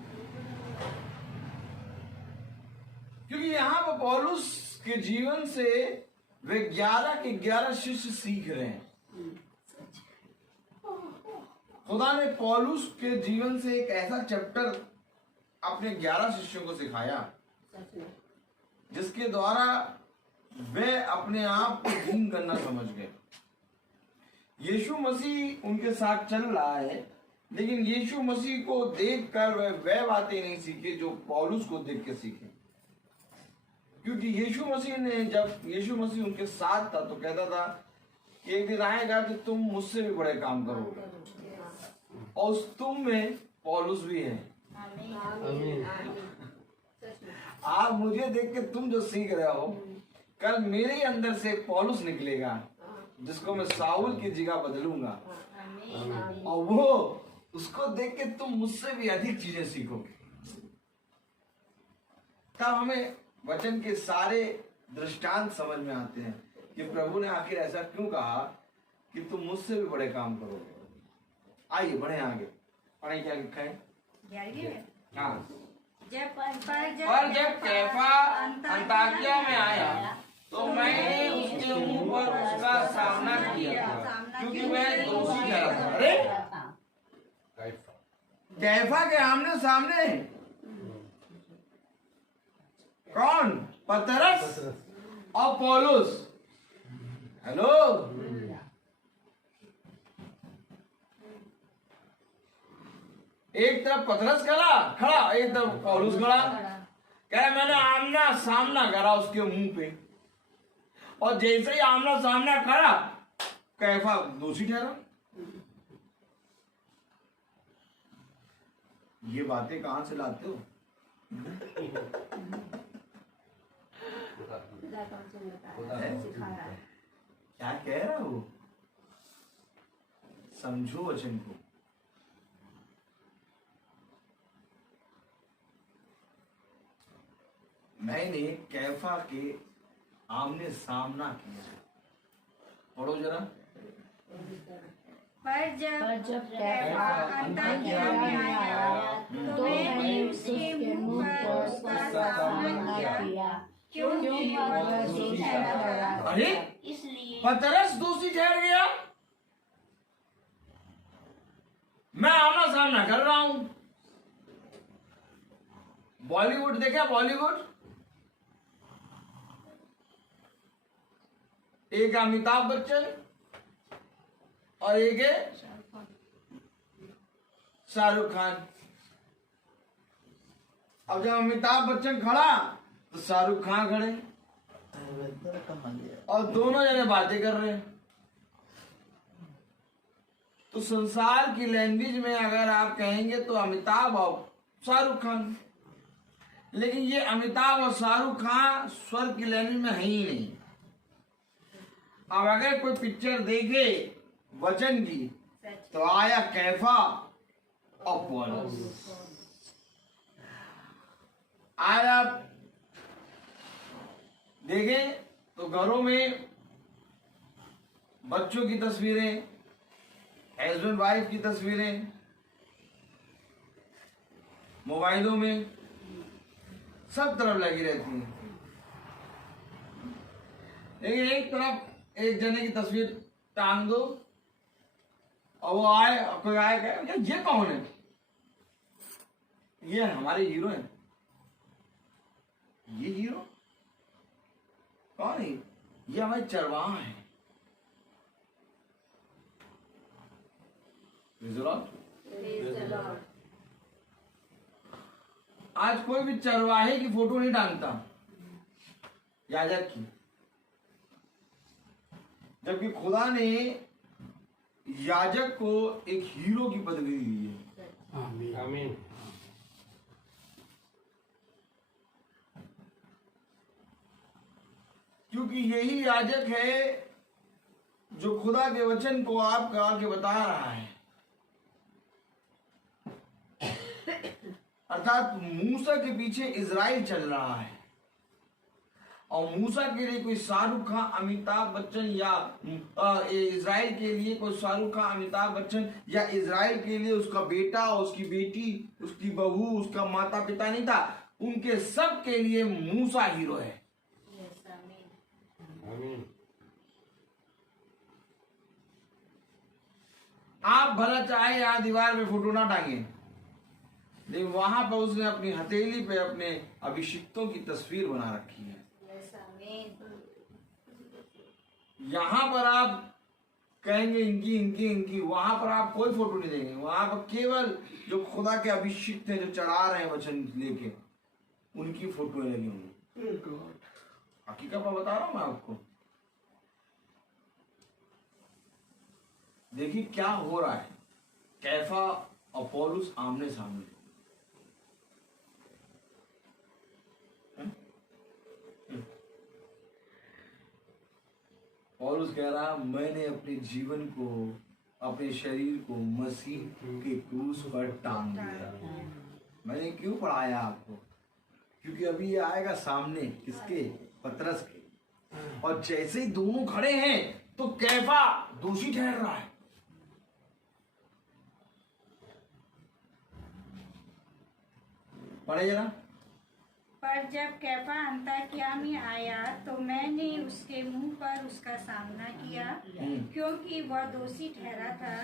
क्योंकि यहां पर पौलुस के जीवन से वे 11 के 11 शिष्य सीख रहे हैं। खुदा ने पौलुस के जीवन से एक ऐसा चैप्टर अपने 11 शिष्यों को सिखाया जिसके द्वारा वे अपने आप को दीन करना समझ गए। यीशु मसीह उनके साथ चल रहा है, लेकिन यीशु मसीह को देखकर वह बातें नहीं सीखे जो पौलुस को देख के सीखे। क्योंकि यीशु मसीह ने, जब यीशु मसीह उनके साथ था तो कहता था कि एक दिन आएगा कि तुम मुझसे भी बड़े काम करोगे, और उस तुम में पौलुस भी है। आप मुझे देख के तुम जो सीख रहे हो, कल मेरे ही अंदर से पौलुस निकलेगा जिसको मैं साउल की जगह बदलूंगा, और वो उसको देख के तुम मुझसे भी अधिक चीजें सीखोगे। तब हमें वचन के सारे दृष्टांत समझ में आते हैं कि प्रभु ने आखिर ऐसा क्यों कहा कि तुम मुझसे भी बड़े काम करोगे। आइए बढ़े आगे, पढ़ाई क्या लिखा है। हाँ, पर जब कैफा अंताकिया में आया तो मैंने उसके मुंह पर उसका सामना किया क्योंकि वह दोषी ठहरा था। अरे कैफा के आमने सामने कौन? पतरस और पौलुस। हेलो, एक तरफ पतरस खड़ा, एक तरफ पौलुस खड़ा। क्या मैंने आमना सामना करा उसके मुंह पे, और जैसे ही आमना सामना करा कैफा दोषी ठहरा। ये बातें कहां से लाते हो? क्या कह रहा हो? समझो वचन को। मैंने कैफा के आमने सामना किया। पढ़ो जरा। पर जब कैफा अंताकिया में आया तो मैंने उसके मुंह पर उसका सामना किया क्योंकि वह दोषी ठहरा। अरे पतरस दोषी ठहर गया? मैं आमना सामना कर रहा हूं। बॉलीवुड देखा? बॉलीवुड, एक अमिताभ बच्चन और एक है शाहरुख खान। अब जब अमिताभ बच्चन खड़ा तो शाहरुख खान खड़े, और दोनों जने बातें कर रहे हैं। तो संसार की लैंग्वेज में अगर आप कहेंगे तो अमिताभ और शाहरुख खान, लेकिन ये अमिताभ और शाहरुख खान स्वर्ग की लैंग्वेज में है ही नहीं। अब अगर कोई पिक्चर देखे वचन की तो आया कैफा और पौलुस। आज आप देखें तो घरों में बच्चों की तस्वीरें, हस्बैंड वाइफ की तस्वीरें, मोबाइलों में सब तरफ लगी रहती हैं। लेकिन एक तरफ एक जने की तस्वीर टांग दो और वो आए, कोई आए कहे ये कौन है? ये हमारे हीरो हैं। ये हीरो कौन है? ये हमारे चरवाहा है। आज कोई भी चरवाहे की फोटो नहीं टांगता, याजक की, जबकि खुदा ने याजक को एक हीरो की पदवी दी है। आमीन। क्योंकि यही याजक है जो खुदा के वचन को आपको आगे बता रहा है। अर्थात मूसा के पीछे इजराइल चल रहा है, और मूसा के लिए कोई शाहरुख खान, अमिताभ बच्चन, या इजराइल के लिए कोई शाहरुख खान, अमिताभ बच्चन, या इजराइल के लिए उसका बेटा, उसकी बेटी, उसकी बहू, उसका माता पिता नहीं था। उनके सब के लिए मूसा हीरो है। आप भला चाहे यहाँ दीवार में फोटो ना टांगे, लेकिन वहां पर उसने अपनी हथेली पे अपने अभिषिक्तों की तस्वीर बना रखी है। यहाँ पर आप कहेंगे इनकी इनकी इनकी, वहां पर आप कोई फोटो नहीं देंगे। वहां पर केवल जो खुदा के अभिषिक्त हैं, जो चढ़ा रहे हैं वचन लेके, उनकी फोटो लगी होंगी। हकीकत मैं बता रहा हूं मैं आपको। देखिए क्या हो रहा है, कैफा और पौलुस आमने सामने। पौलुस कह रहा, मैंने अपने जीवन को, अपने शरीर को मसीह के क्रूस पर टांग दिया। मैंने क्यों पढ़ाया आपको? क्योंकि अभी ये आएगा सामने, किसके? पतरस के। और जैसे ही दोनों खड़े हैं तो कैफा दोषी ठहर रहा है। पढ़े जरा। पर जब कैफा अंताकिया में आया तो मैंने उसके मुंह पर उसका सामना किया, क्योंकि वह दोषी ठहरा था।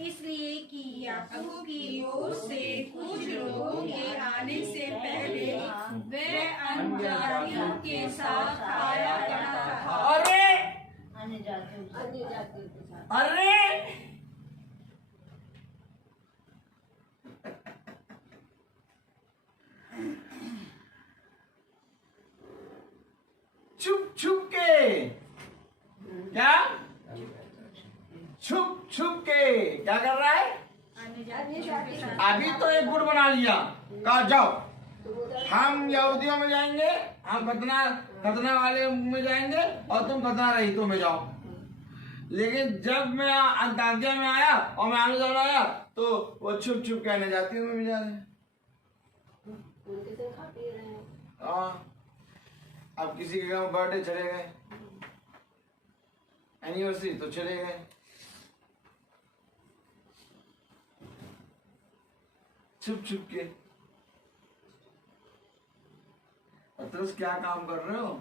इसलिए कि याकूब की ओर से कुछ लोगों के आने से पहले वह अन्यजातियों के साथ खाया करता था। अरे अरे छुप छुप के, क्या छुप छुप के क्या कर रहा है? अभी तो एक गुट बना लिया, कहा जाओ हम यहूदियों में जाएंगे, हम खतना वाले में जाएंगे और तुम खतना रहितों में जाओ। लेकिन जब मैं अंताकिया में आया और मैं आने जा आया तो वो छुप छुप कहने जाती हूँ मैं जा रहे हैं। अब किसी के घर बर्थडे चले गए, एनिवर्सरी तो चले गए, छुप छुप के। पतरस क्या काम कर रहे हो?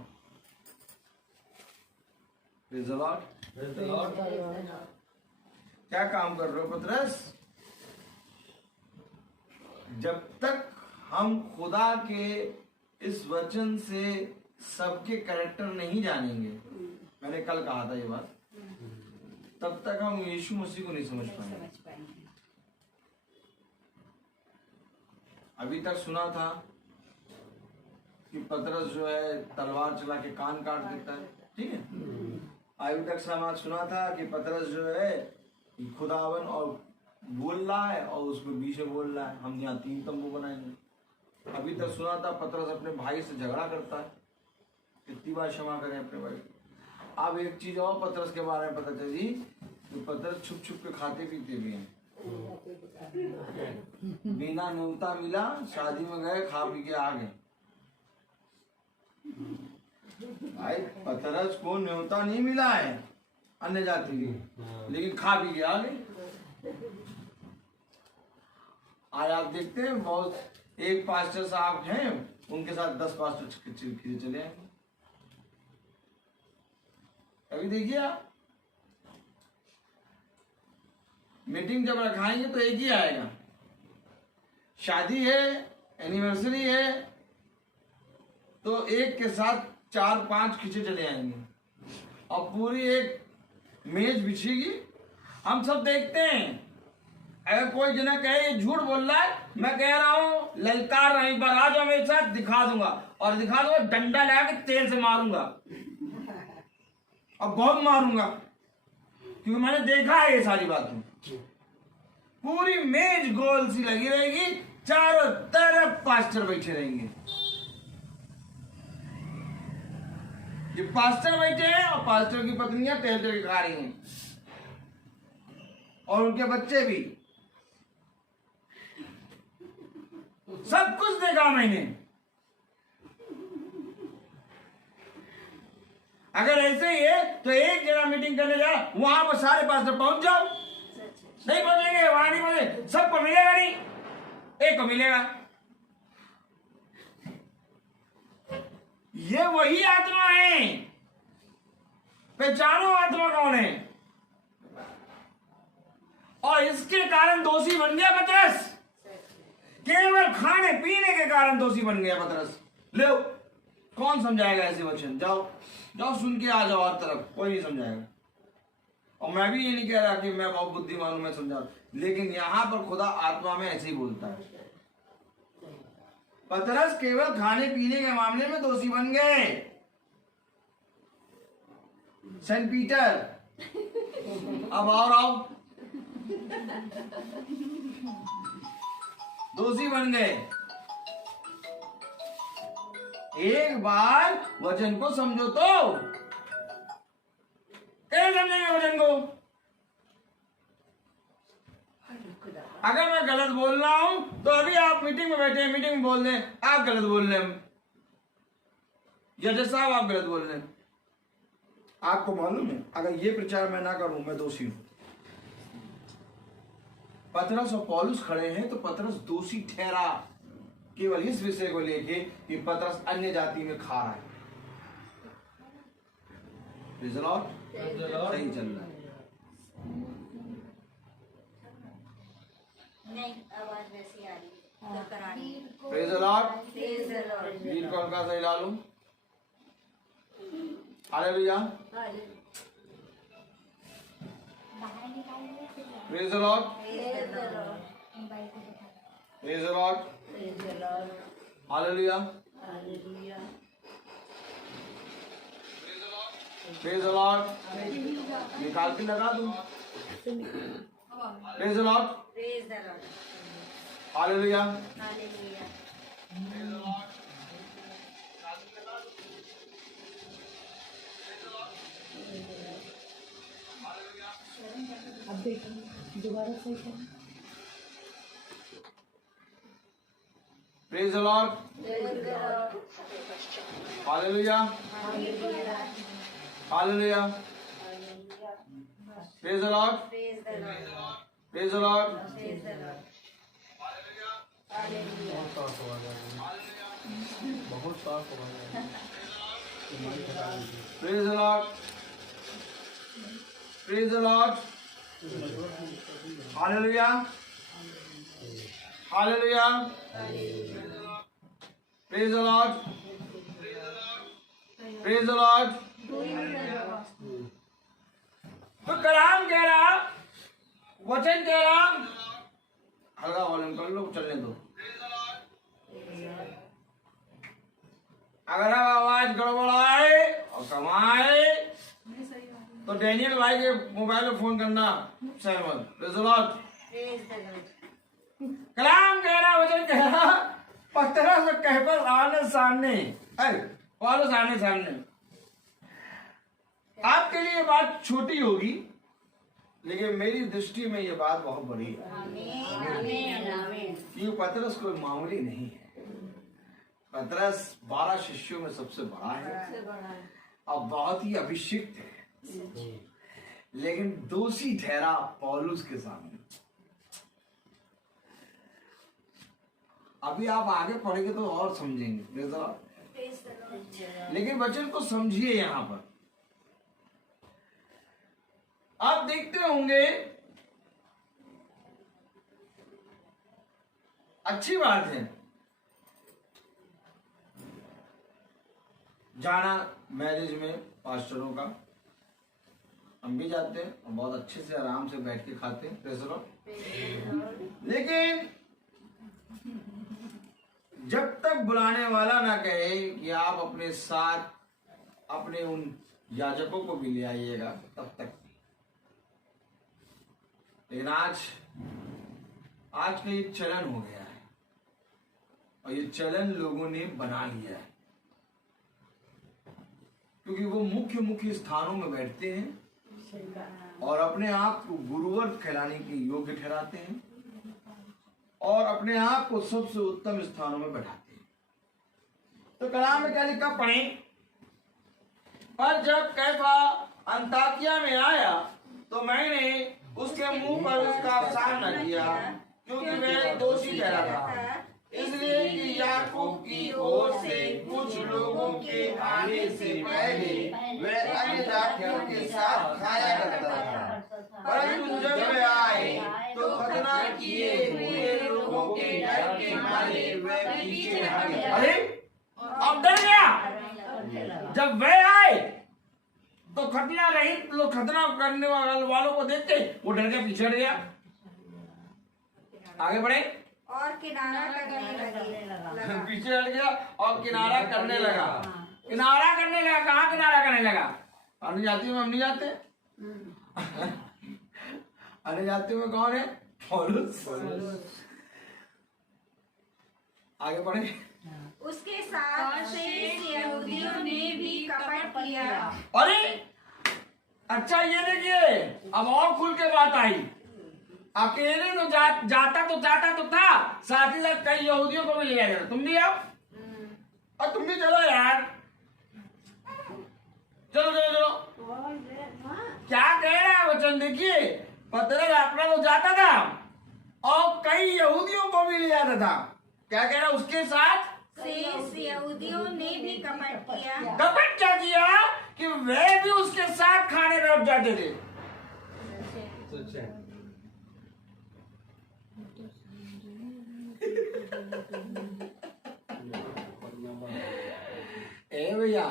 Praise the Lord. क्या काम कर रहे हो पतरस? जब तक हम खुदा के इस वचन से सबके कैरेक्टर नहीं जानेंगे, मैंने कल कहा था ये बात, तब तक हम यीशु मसीह को नहीं समझ पाएंगे। अभी तक सुना था कि पतरस जो है तलवार चला के कान काट देता है, ठीक है। अभी तक समाज सुना था कि पतरस जो है खुदावन और बोल रहा है और उसमें बीच में बोल रहा है हम यहाँ 3 तंबू बनाएंगे। अभी तक सुना था पतरस अपने भाई से झगड़ा करता है, कितनी बार क्षमा करें अपने भाई। अब एक चीज और पतरस के बारे में पता चली कि पतरस छुप छुप के खाते पीते भी हैं। बिना न्योता मिला, शादी में गए, खा पी के आ गए। भाई पतरस को न्योता नहीं मिला है अन्य जाति की, लेकिन खा पी के आ गए। आज आप देखते हैं बहुत, एक पास्टर साहब हैं, उनके साथ 10 पास्टर खींचे चले आए। अभी देखिए आप, मीटिंग जब रखाएंगे तो एक ही आएगा। शादी है, एनिवर्सरी है, तो एक के साथ 4-5 खींचे चले आएंगे और पूरी एक मेज बिछेगी। हम सब देखते हैं। अगर कोई जना कहे ये झूठ बोल रहा है, मैं कह रहा हूं ललकार नहीं पर आज मेरे साथ दिखा दूंगा, और दिखा दूंगा डंडा लगा के तेल से मारूंगा और बहुत मारूंगा, क्योंकि मैंने देखा है ये सारी बातें। पूरी मेज गोल सी लगी रहेगी, चारों तरफ पास्टर बैठे रहेंगे। ये पास्टर बैठे हैं और पास्टर की पत्नियां टेल के खा रही हैं और उनके बच्चे भी। सब कुछ देखा मैंने। अगर ऐसे ही है तो एक जगह मीटिंग करने जा, वहां पर सारे पास्टर पहुंच जाओ। नहीं पहुंचेंगे, वहां नहीं पहुंचे, सबको मिलेगा नहीं, एक को मिलेगा। ये वही आत्मा है। पहचानो आत्मा कौन है। और इसके कारण दोषी बन गया पतरस। केवल खाने पीने के कारण दोषी बन गया पतरस। लो, कौन समझाएगा ऐसे वचन? जाओ जाओ सुन के आ जाओ हर तरफ, कोई नहीं समझाएगा। और मैं भी ये नहीं कह रहा कि मैं बहुत बुद्धिमान हूं, मैं समझा, लेकिन यहां पर खुदा आत्मा में ऐसे ही बोलता है। पतरस केवल खाने पीने के मामले में दोषी बन गए। सेंट पीटर, अब और आओ, दोषी बन गए। एक बार वचन को समझो तो कैसे समझेंगे वचन को? अगर मैं गलत बोल रहा हूं तो अभी आप मीटिंग में बैठे हैं, मीटिंग में बोल दें आप गलत बोल रहे हैं, जज साहब आप गलत बोल रहे हैं। आपको मालूम है अगर ये प्रचार मैं ना करूं मैं दोषी हूं। पतरस और पौलुस खड़े हैं तो पतरस दोषी ठहरा केवल इस विषय को लेके कि पतरस अन्य जाति में खा रहा है। सही चल रहा है। नहीं, आवाज वैसी आ रही है, करानी। Praise the Lord. वीर कौन का सही डालू? Hallelujah. Praise the Lord. Praise the Lord. Hallelujah. Praise the Lord. निकाल के लगा दूं। Praise the Lord. हालेलुया। अब देखो दोबारा सही करो। Praise the Lord. Hallelujah. Hallelujah. Praise the Lord. Praise the Lord. बहुत साफ हो गया। Praise the Lord. Praise the Lord. Hallelujah. Hallelujah. Praise the Lord. Praise the Lord. तो कलाम कह रहा, वचन कह रहा, हल्का वॉल्यूम कर लो, चलने दो। अगर अब आवाज गड़बड़ाए और कमाए तो डैनियल भाई के मोबाइल में फोन करना। सहमत? Praise the Lord. कलाम कह रहा, वचन कह रहा, पतरस और कहफस आने सामने, पौलुस आने सामने। आपके लिए बात छोटी होगी लेकिन मेरी दृष्टि में ये बात बहुत बड़ी है। ये पतरस कोई मामूली नहीं है। पतरस 12 शिष्यों में सबसे बड़ा है और बहुत ही अभिषिक्त है, लेकिन दोषी ठहरा पौलुस के सामने। अभी आप आगे पढ़ेंगे तो और समझेंगे, लेकिन वचन को समझिए। यहां पर आप देखते होंगे, अच्छी बात है जाना मैरिज में पास्टरों का, हम भी जाते हैं और बहुत अच्छे से आराम से बैठ के खाते हैं। Praise the Lord. लेकिन जब तक बुलाने वाला ना कहे कि आप अपने साथ अपने उन याजकों को भी ले आइएगा, तब तक। लेकिन आज का ये चलन हो गया है और ये चलन लोगों ने बना लिया है, क्योंकि वो मुख्य स्थानों में बैठते हैं और अपने आप को गुरुवर कहलाने के योग्य ठहराते हैं और अपने आप को सबसे उत्तम स्थानों में बैठाते हैं। तो कलाम में क्या लिखा, पढ़ें। पर जब कैफा अंताकिया में आया तो मैंने उसके मुंह पर उसका अफसान न किया, क्योंकि वह दोषी ठहरा था, इसलिए कि याकूब की ओर से कुछ लोगों के आने से पहले वह अन्य जातियों के साथ खाया करता था। परंतु जब वे आए तो खतना किए हुए लोगों के डर के मारे वह पीछे हट गया। अरे अब डर गया। जब वे आए तो खतना रहित लोग, खतना करने वालों को देखते वो डर के पीछे हट गया। आगे बढ़े। और किनारा करने लगा। पीछे हट गया और किनारा करने लगा। किनारा करने लगा। कहाँ किनारा करने लगा? अन्य जातियों में हम नहीं जाते। अन्य जातियों में कौन है? पौलुस। आगे बढ़े। उसके साथ शेष यहूदियों ने भी कपट किया। अरे अच्छा, ये देखिए अब और खुल के बात आई। अकेले तो जाता तो था, साथ ही साथ कई यहूदियों को भी ले आया। तुम भी आओ और तुम भी चलो यार, चलो चलो चलो। क्या कह रहा है वचन? देखिए पतरस अपना तो जाता था और कई यहूदियों को भी ले जाता था। क्या कह रहा है? उसके साथ शेष यहूदियों ने भी कपट किया। कपट क्या किया कि वे भी उसके साथ खाने बैठ जाते थे। ए भैया,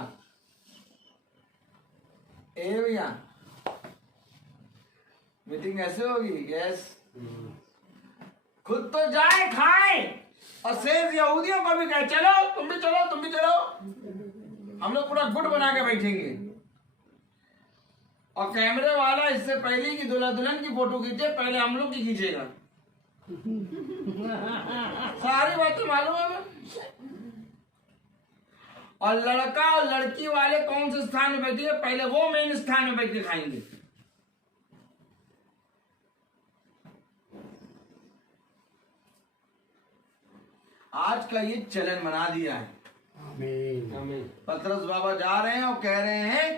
मीटिंग ऐसे होगी? गैस खुद तो जाए खाए और शेष यहूदियों को भी कहे चलो तुम भी चलो, तुम भी चलो। हम लोग पूरा गुट बना के बैठेंगे और कैमरे वाला इससे पहले की दूल्हा दुल्हन की फोटो खींचे, पहले हम लोग की खींचेगा। सारी बातें मालूम है हमें। और लड़का और लड़की वाले कौन से स्थान में बैठेंगे, पहले वो मेन स्थान में बैठ के खाएंगे। आज का ये चलन बना दिया है। पतरस बाबा जा रहे हैं और कह रहे हैं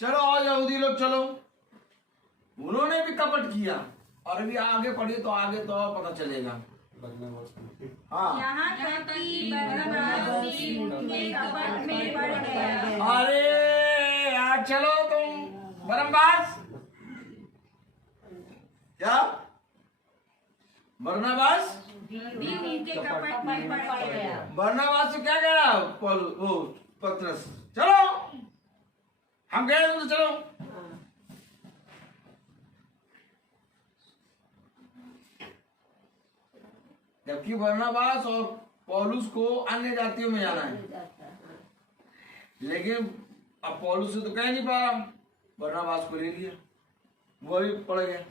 चलो और यहूदी लोग चलो। उन्होंने भी कपट किया और अभी आगे पढ़िए तो आगे तो और पता चलेगा। हाँ, यहाँ तक कि बरनबास भी उनके कपट में पड़ गया। अरे यार चलो तुम बरनबास, क्या बरनबास भी उनके कपट में पड़ गया। बरनबास से क्या कह रहा वो पतरस? चलो हम गए तो चलो। जबकि बरनबास और पौलुस को अन्य जातियों में जाना है, लेकिन अब पौलुस से तो कह नहीं पा रहा, बरनबास को ले लिया, वो भी पड़ गया।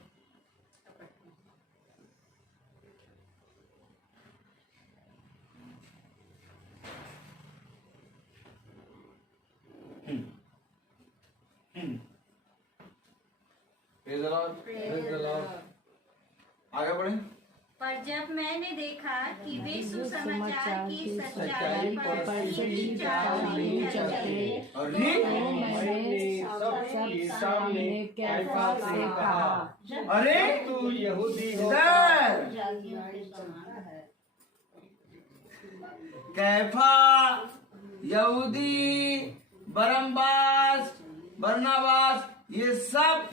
आगे बढ़े। पर जब मैंने देखा कि वे सुसमाचार की सच्चाई पर सीधी चाल नहीं चलते, और सबके सामने कैफा से कहा, अरे तू यहूदी हो। इधर कैफा, यहूदी, बरनबास ये सब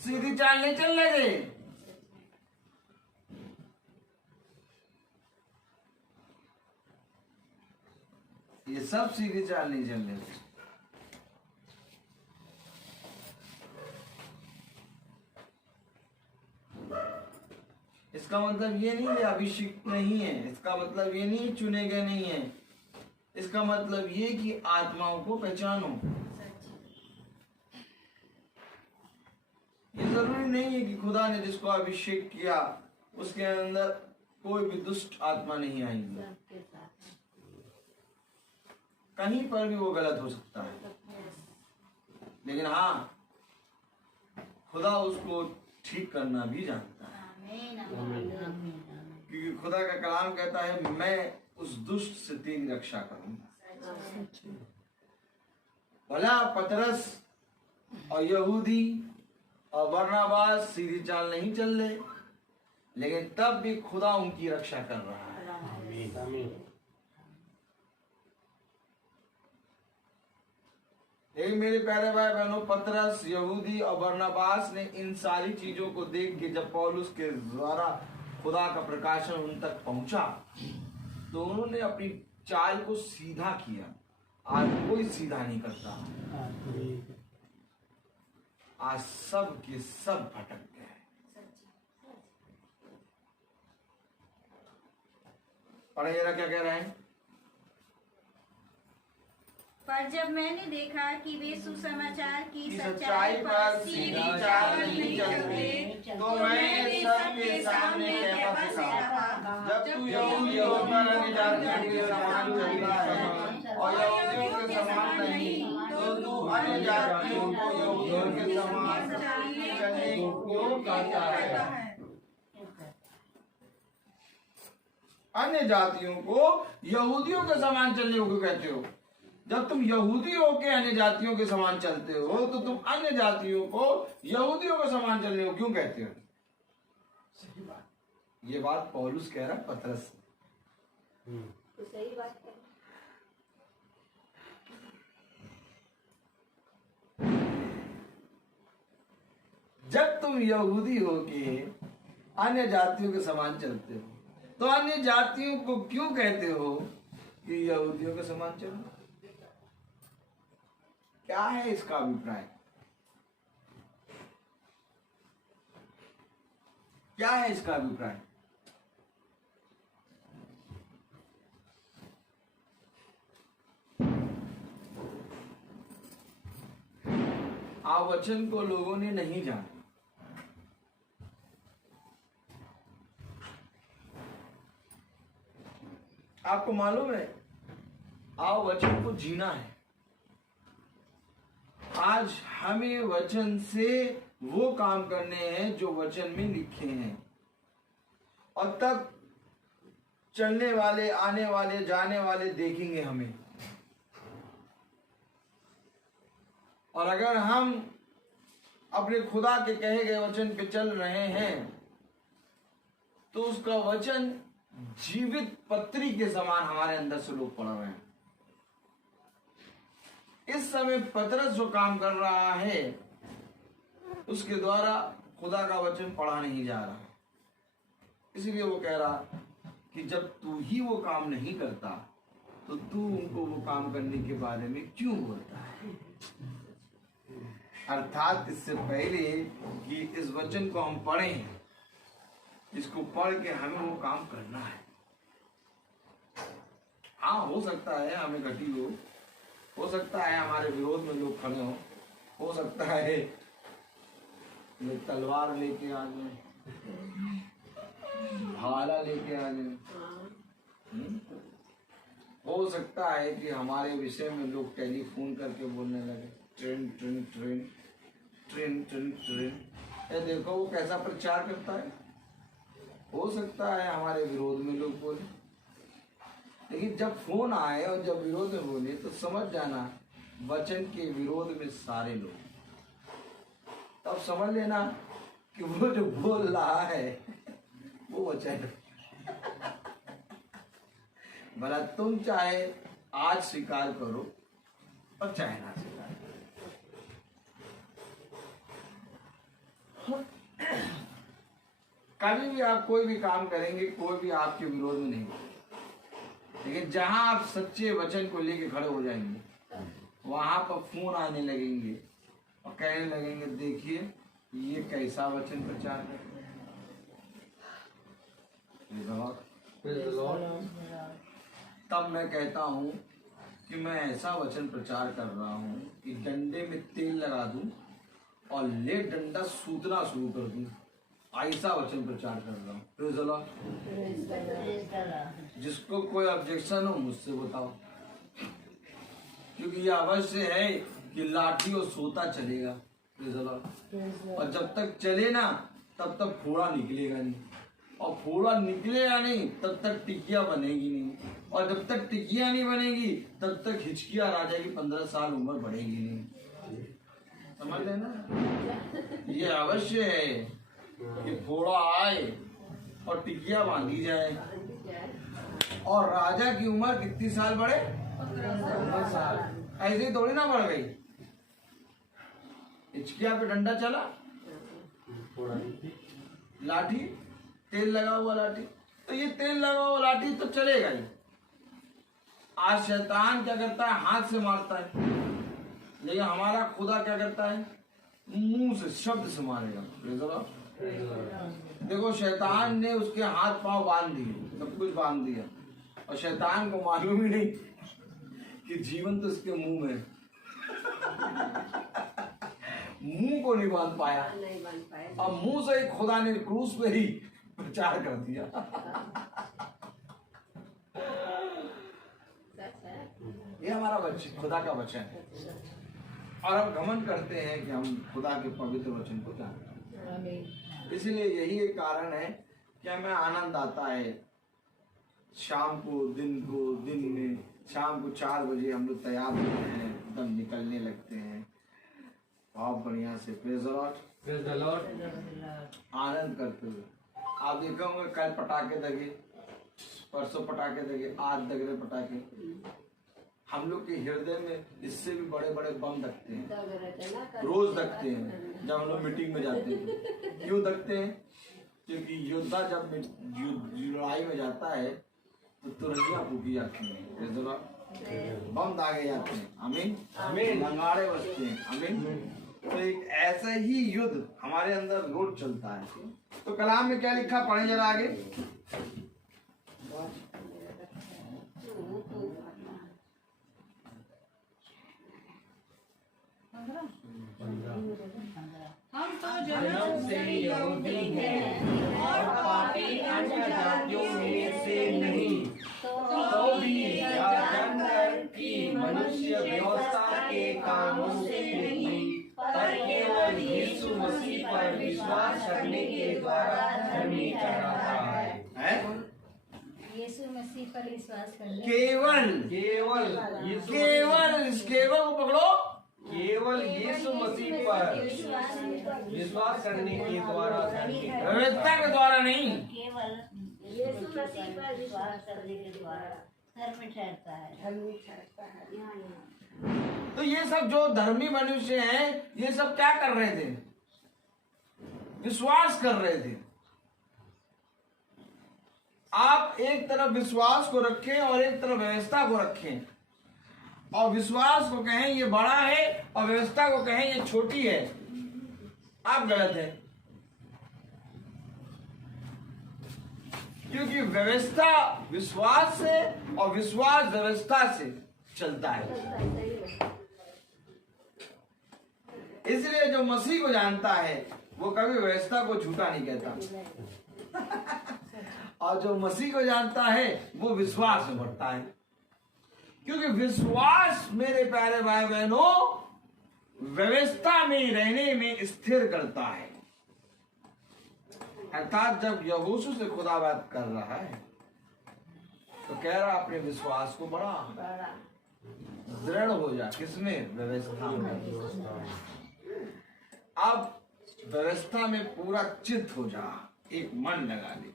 सीधी चाल नहीं चल रहे थे। ये सब सीधी चाल नहीं चल रहे थे। इसका मतलब ये नहीं है अभिषिक्त नहीं है, इसका मतलब ये नहीं चुने गए नहीं है, इसका मतलब ये कि आत्माओं को पहचानो। ये जरूरी नहीं है कि खुदा ने जिसको अभिषेक किया उसके अंदर कोई भी दुष्ट आत्मा नहीं आएगी। कहीं पर भी वो गलत हो सकता है, लेकिन हाँ खुदा उसको ठीक करना भी जानता है, क्योंकि खुदा का कलाम कहता है मैं उस दुष्ट से तेरी रक्षा करूंगा। भला पतरस और यहूदी और बरनबास सीधी चाल नहीं चल रहे, लेकिन तब भी खुदा उनकी रक्षा कर रहा है। लेकिन मेरे प्यारे भाई बहनों, पतरस, यहूदी और बरनबास ने इन सारी चीजों को देख के जब पौलुस के द्वारा खुदा का प्रकाशन उन तक पहुंचा, तो उन्होंने अपनी चाल को सीधा किया। आज कोई सीधा नहीं करता, आज सब के सब भटक गए। पढ़े जरा क्या कह रहे हैं। पर जब मैंने देखा कि वे सुसमाचार की सच्चाई पर सीधी चाल नहीं चलते, तो मैंने सबके सामने कैफा से कहा, जब तू यहूदी होकर अन्य जातियों के समान चलता है और यहूदियों के समान नहीं, तो तू अन्य जातियों को यहूदियों के समान चलने को कहता है। अन्य जातियों को यहूदियों के समान चलने को कहते हो। जब तुम यहूदी हो के अन्य जातियों के समान चलते हो, तो तुम अन्य जातियों को यहूदियों के समान चलने को क्यों कहते हो? सही बात, ये बात पौलुस कह रहा है पतरस से। तो सही बात है। जब तुम यहूदी हो के अन्य जातियों के समान चलते हो, तो अन्य जातियों को क्यों कहते हो कि यहूदियों के समान चलो? क्या है इसका अभिप्राय? क्या है इसका अभिप्राय? वचन को लोगों ने नहीं जाना। आपको मालूम है, वचन को जीना है। आज हमें वचन से वो काम करने हैं जो वचन में लिखे हैं, और तब चलने वाले, आने वाले, जाने वाले देखेंगे हमें। और अगर हम अपने खुदा के कहे गए वचन पे चल रहे हैं, तो उसका वचन जीवित पत्री के समान हमारे अंदर से लोग पढ़ रहे हैं। इस समय पतरस जो काम कर रहा है, उसके द्वारा खुदा का वचन पढ़ा नहीं जा रहा। इसलिए वो कह रहा कि जब तू ही वो काम नहीं करता, तो तू उनको वो काम करने के बारे में क्यों बोलता है? अर्थात इससे पहले कि इस वचन को हम पढ़ें, इसको पढ़ के हमें वो काम करना है। हाँ, हो सकता है हमें घटी हो सकता है हमारे विरोध में लोग खड़े हो सकता है लोग तलवार लेके आ जाए, भाला लेके आ जाए। हो सकता है कि हमारे विषय में लोग टेलीफोन करके बोलने लगे, train train train train train train, ये देखो वो कैसा प्रचार करता है। हो सकता है हमारे विरोध में लोग बोले, लेकिन जब फोन आए और जब विरोध में बोले, तो समझ जाना वचन के विरोध में सारे लोग। तब समझ लेना कि वो जो बोल रहा है वो वचन। भला तुम चाहे आज स्वीकार करो और चाहे ना स्वीकार करो। कभी भी आप कोई भी काम करेंगे, कोई भी आपके विरोध में नहीं, लेकिन जहां आप सच्चे वचन को लेके खड़े हो जाएंगे, वहां पर फोन आने लगेंगे और कहने लगेंगे, देखिए ये कैसा वचन प्रचार कर। तब मैं कहता हूं कि मैं ऐसा वचन प्रचार कर रहा हूं कि डंडे में तेल लगा दूं और ले डंडा सूतना शुरू कर दूं। ऐसा वचन प्रचार कर रहा हूँ। जिसको कोई ऑब्जेक्शन हो मुझसे बताओ, क्योंकि यह अवश्य है कि लाठी और सोता चलेगा, और जब तक चले ना तब तक फोड़ा निकलेगा नहीं, और फोड़ा निकलेगा नहीं तब तक टिकिया बनेगी नहीं, और जब तक टिकिया नहीं बनेगी तब तक हिचकिया आ जाएगी, 15 साल उम्र बढ़ेगी नहीं। समझ लेना। ये अवश्य है कि फोड़ा आए और टिकिया बांधी जाए। और राजा की उम्र कितनी साल बढ़े? 15 साल। ऐसे ही थोड़ी ना बढ़ गई। हिचकिया पे डंडा चला, लाठी, तेल लगा हुआ लाठी, तो ये तेल लगा हुआ लाठी तो चलेगा ही। आज शैतान क्या करता है? हाथ से मारता है, लेकिन हमारा खुदा क्या करता है? मुंह से, शब्द से मारेगा। देखो शैतान ने उसके हाथ पांव बांध दिए, सब कुछ बांध दिया, और शैतान को मालूम ही नहीं कि जीवन तो इसके मुंह में। मुंह को नहीं बांध पाया, अब मुंह से ही खुदा ने क्रूस पे ही प्रचार कर दिया। ये हमारा वचन, खुदा का वचन है। और हम घमंड करते हैं कि हम खुदा के पवित्र वचन को जानते हैं। इसलिए यही एक कारण है कि हमें आनंद आता है। शाम को, दिन में शाम को 4 बजे हम लोग तैयार होते हैं, एकदम निकलने लगते हैं बहुत बढ़िया से। प्रेज़ द लॉर्ड, आनंद करते हुए। आप देखोगे कल पटाखे दगे, परसों पटाखे दगे, आज दग रहे पटाखे। हम लोग के हृदय में इससे भी बड़े बड़े बम दगते हैं, रोज दगते हैं जब हम लोग मीटिंग में जाते हैं। क्यों दगते हैं? क्योंकि योद्धा जब लड़ाई में जाता है तो तुरंतियां फूकी जाती हैं, बम दागे जाते हैं। आमीन आमीन, नगाड़े बजते हैं। आमीन। तो एक ऐसा ही युद्ध हमारे अंदर रोज चलता है। तो कलाम में क्या लिखा, पढ़े जरा आगे। हम तो जन्म से यहूदी हैं और पापी अन्य जातियों में से नहीं, तो भी यह जानकर कि मनुष्य व्यवस्था के कामों से नहीं, पर केवल यीशु मसीह पर विश्वास करने के द्वारा धर्मी ठहराता है। यीशु मसीह पर विश्वास करने, केवल इस केवल को पकड़ो, केवल यीशु मसीह पर विश्वास करने के द्वारा, व्यवस्था के द्वारा नहीं, केवल यीशु मसीह पर विश्वास करने के द्वारा धर्मी ठहरता है। तो ये सब जो धर्मी मनुष्य हैं, ये सब क्या कर रहे थे? विश्वास कर रहे थे। आप एक तरफ विश्वास को रखें और एक तरफ व्यवस्था को रखें, और विश्वास को कहें ये बड़ा है और व्यवस्था को कहें ये छोटी है, आप गलत है। क्योंकि व्यवस्था विश्वास से और विश्वास व्यवस्था से चलता है। इसलिए जो मसीह को जानता है वो कभी व्यवस्था को झूठा नहीं कहता, और जो मसीह को जानता है वो विश्वास में बढ़ता है। क्योंकि विश्वास, मेरे प्यारे भाई बहनों, व्यवस्था में रहने में स्थिर करता है। अर्थात जब यहोशू से खुदा बात कर रहा है तो कह रहा अपने विश्वास को बढ़ा, दृढ़ हो जा। किसमें? व्यवस्था में। अब व्यवस्था में पूरा चित्त हो जा, एक मन लगा ले।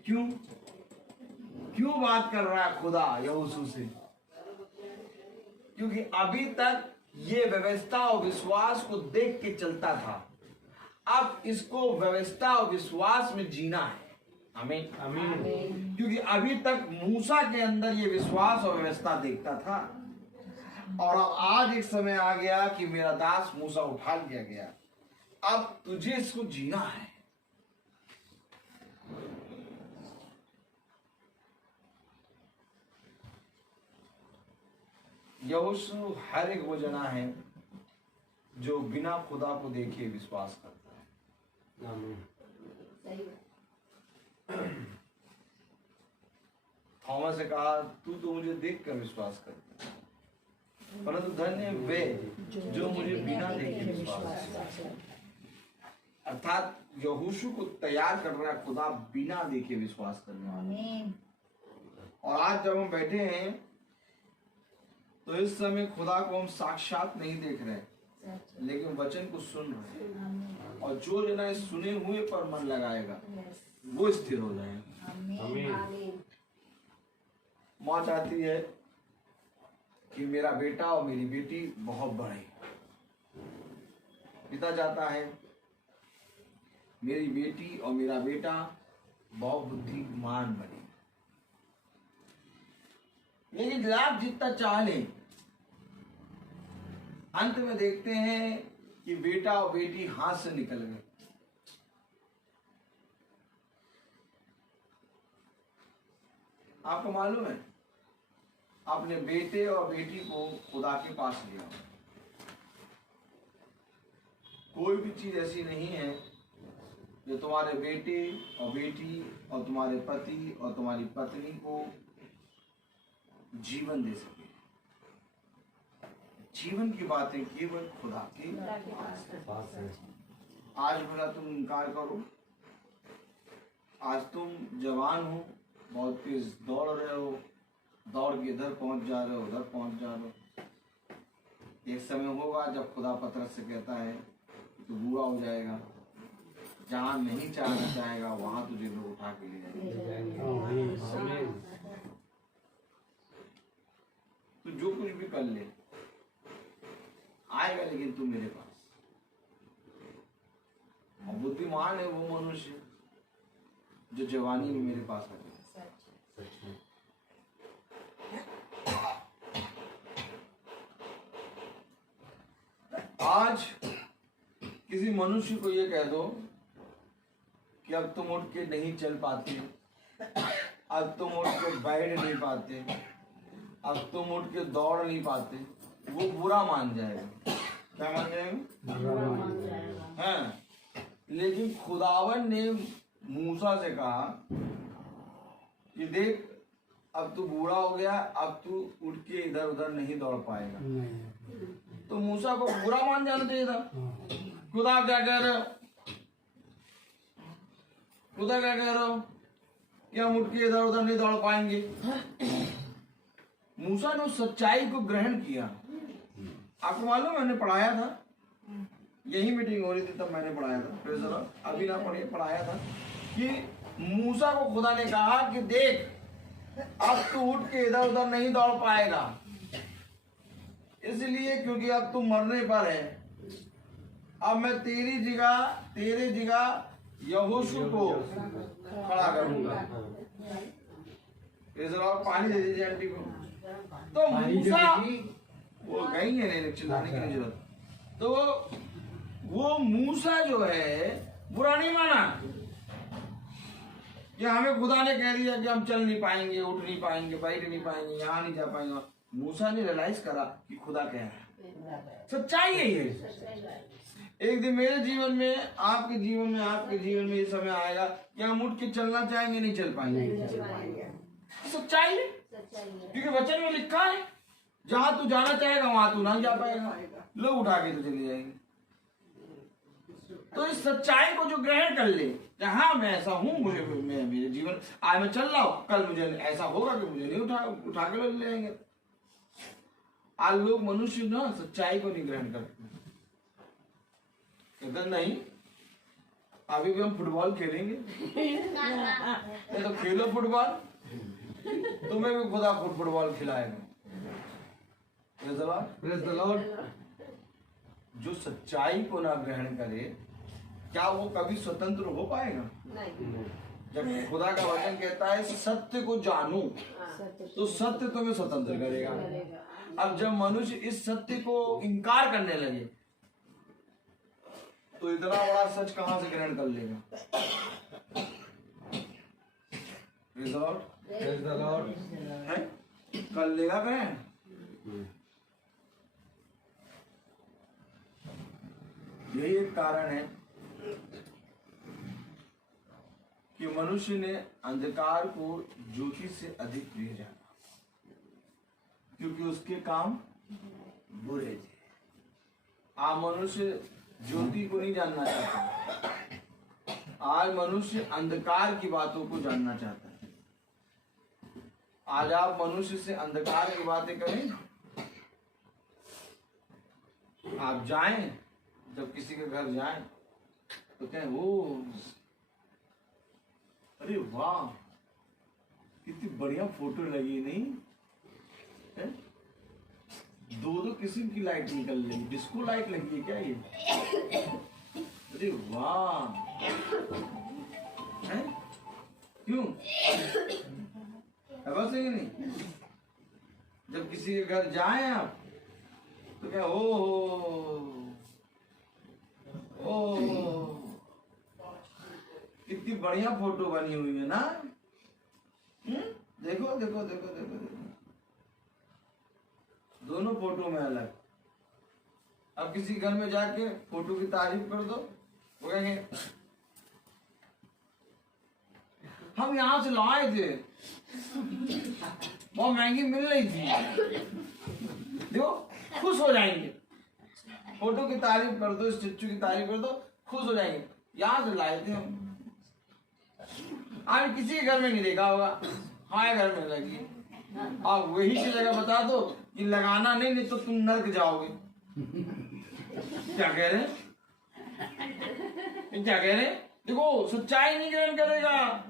क्यों बात कर रहा है खुदा यहोशू से? क्योंकि अभी तक ये व्यवस्था और विश्वास को देख के चलता था, अब इसको व्यवस्था और विश्वास में जीना है। आमीन आमीन। क्योंकि अभी तक मूसा के अंदर ये विश्वास और व्यवस्था देखता था, और अब आज एक समय आ गया कि मेरा दास मूसा उठा लिया गया, अब तुझे इसको जीना है। यहोशू हर एक वो जना है जो बिना खुदा को देखे विश्वास करता है। थॉमस ने कहा तू तो मुझे देखकर विश्वास करता है, परंतु धन्य वे जो मुझे बिना देखे विश्वास करते हैं। अर्थात यहोशू को तैयार कर रहा है खुदा बिना देखे विश्वास करने वाला। और आज जब हम बैठे हैं तो इस समय खुदा को हम साक्षात नहीं देख रहे, लेकिन वचन को सुन रहे हैं, और जो जना इस सुने हुए पर मन लगाएगा वो स्थिर हो जाएगा। आमीन। माँ चाहती है कि मेरा बेटा और मेरी बेटी बहुत बढ़े। पिता चाहता है मेरी बेटी और मेरा बेटा बहुत बुद्धिमान बने। लेकिन आप जितना चाह लें, अंत में देखते हैं कि बेटा और बेटी हाथ से निकल गए। आपको मालूम है, अपने बेटे और बेटी को खुदा के पास लिया। कोई भी चीज ऐसी नहीं है जो तुम्हारे बेटे और बेटी और तुम्हारे पति और तुम्हारी पत्नी को जीवन दे सके। जीवन की बातें केवल खुदा के पास है। आज भला तुम इनकार करो। आज तुम जवान हो, बहुत तेज दौड़ रहे हो, दौड़ के इधर पहुंच जा रहे हो, उधर पहुंच जा रहे हो। एक समय होगा जब खुदा पतरस से कहता है तो बुरा हो जाएगा, जहां नहीं जाना चाहेगा वहां तुझे लोग उठा के ले जाएंगे। तो जो कुछ भी कर ले आएगा, लेकिन तू मेरे पास। और बुद्धिमान है वो मनुष्य जो जवानी में मेरे पास आ जाए। आज किसी मनुष्य को ये कह दो कि अब तुम उठ के नहीं चल पाते, अब तुम उठ के बैठ नहीं पाते, अब तुम उठ के दौड़ नहीं पाते, वो बुरा मान जाएगा। क्या मान जाएगा? हाँ। लेकिन खुदावन ने मूसा से कहा कि देख अब तू बूढ़ा हो गया, अब तू उठ के इधर उधर नहीं दौड़ पाएगा। तो मूसा को बुरा मान जाना चाहिए था। खुदा क्या कह रहे हो? खुदा क्या कह रहे हो कि हम उठ के इधर उधर नहीं दौड़ पाएंगे? मूसा ने उस सच्चाई को ग्रहण किया। आपको मालूम मैंने पढ़ाया था, यही मीटिंग हो रही थी तब मैंने पढ़ाया था, फिर जरा अभी ना पढ़ाया था कि मूसा को खुदा ने कहा कि देख अब तू उठ के इधर उधर नहीं दौड़ पाएगा, इसलिए क्योंकि अब तू मरने पर है। अब मैं तेरे जगह यहोशू को खड़ा करूंगा। जरा पानी दे दीजिए आंटी को। तो मूसा वो गई है, नहीं चिल्लाने की नहीं जरूरत। तो वो मूसा जो है बुरा नहीं माना कि हमें खुदा ने कह दिया कि हम चल नहीं पाएंगे, उठ नहीं पाएंगे, बैठ नहीं पाएंगे, यहाँ नहीं जा पाएंगे। मूसा ने रियलाइज करा कि खुदा कह रहा है, सच्चाई यही है। एक दिन मेरे जीवन में, आपके जीवन में ये समय आएगा कि हम उठ के चलना चाहेंगे, नहीं चल पाएंगे। सच्चाई है, क्योंकि वचन में लिखा है जहां तू जाना चाहेगा वहां तू नहीं जा पाएगा, लोग उठा के तो चले जाएंगे। तो इस सच्चाई को जो ग्रहण कर ले, हाँ मैं ऐसा हूँ, मुझे मेरे जीवन आज मैं चल रहा हूँ, कल मुझे ऐसा होगा कि मुझे नहीं उठा के ले जाएंगे। आज लोग मनुष्य ना सच्चाई को नहीं ग्रहण करते। कहते नहीं अभी भी हम फुटबॉल खेलेंगे। तो खेलो फुटबॉल, तुम्हें भी खुदा फुटबॉल खिलाएगा। Praise the Lord. जो सच्चाई को ना ग्रहण करे, क्या वो कभी स्वतंत्र हो पाएगा? नहीं। जब खुदा का वचन कहता है सत्य को जानू, तो सत्य तुम्हें स्वतंत्र करेगा। अब जब मनुष्य इस सत्य को इनकार करने लगे, तो इतना बड़ा सच कहां से ग्रहण कर लेगा? Praise the Lord. कर लेगा ग्रहण? यही एक कारण है कि मनुष्य ने अंधकार को ज्योति से अधिक प्रिय जाना, क्योंकि उसके काम बुरे थे। आज मनुष्य ज्योति को नहीं जानना चाहता, आज मनुष्य अंधकार की बातों को जानना चाहता है। आज आप मनुष्य से अंधकार की बातें करें आप जाएं, जब किसी के घर जाएं तो कहें वो, अरे वाह कितनी बढ़िया फोटो लगी, नहीं है? दो किस्म की लाइट निकल रही, डिस्को लाइट लगी है क्या ये? अरे वाह, है? क्यों? बस है कि नहीं? जब किसी के घर जाएं आप तो क्या, ओ कितनी बढ़िया फोटो बनी हुई है ना? देखो देखो देखो देखो देखो, दोनों फोटो में अलग। अब किसी घर में जाके फोटो की तारीफ कर दो, वो कहेंगे हम यहाँ से लाए थे, बहुत महंगी मिल रही थी। देखो खुश हो जाएंगे, फोटो की तारीफ कर दो, स्टैचू की तारीफ कर दो, खुश हो जाएंगे, यहाँ से लाए थे हम। आज किसी के घर में नहीं देखा होगा, हमारे घर में लगी। आप वही की जगह बता दो कि लगाना नहीं तो तुम नर्क जाओगे। क्या कह रहे हैं? क्या कह रहे हैं? देखो सच्चाई नहीं ग्रहण करेगा,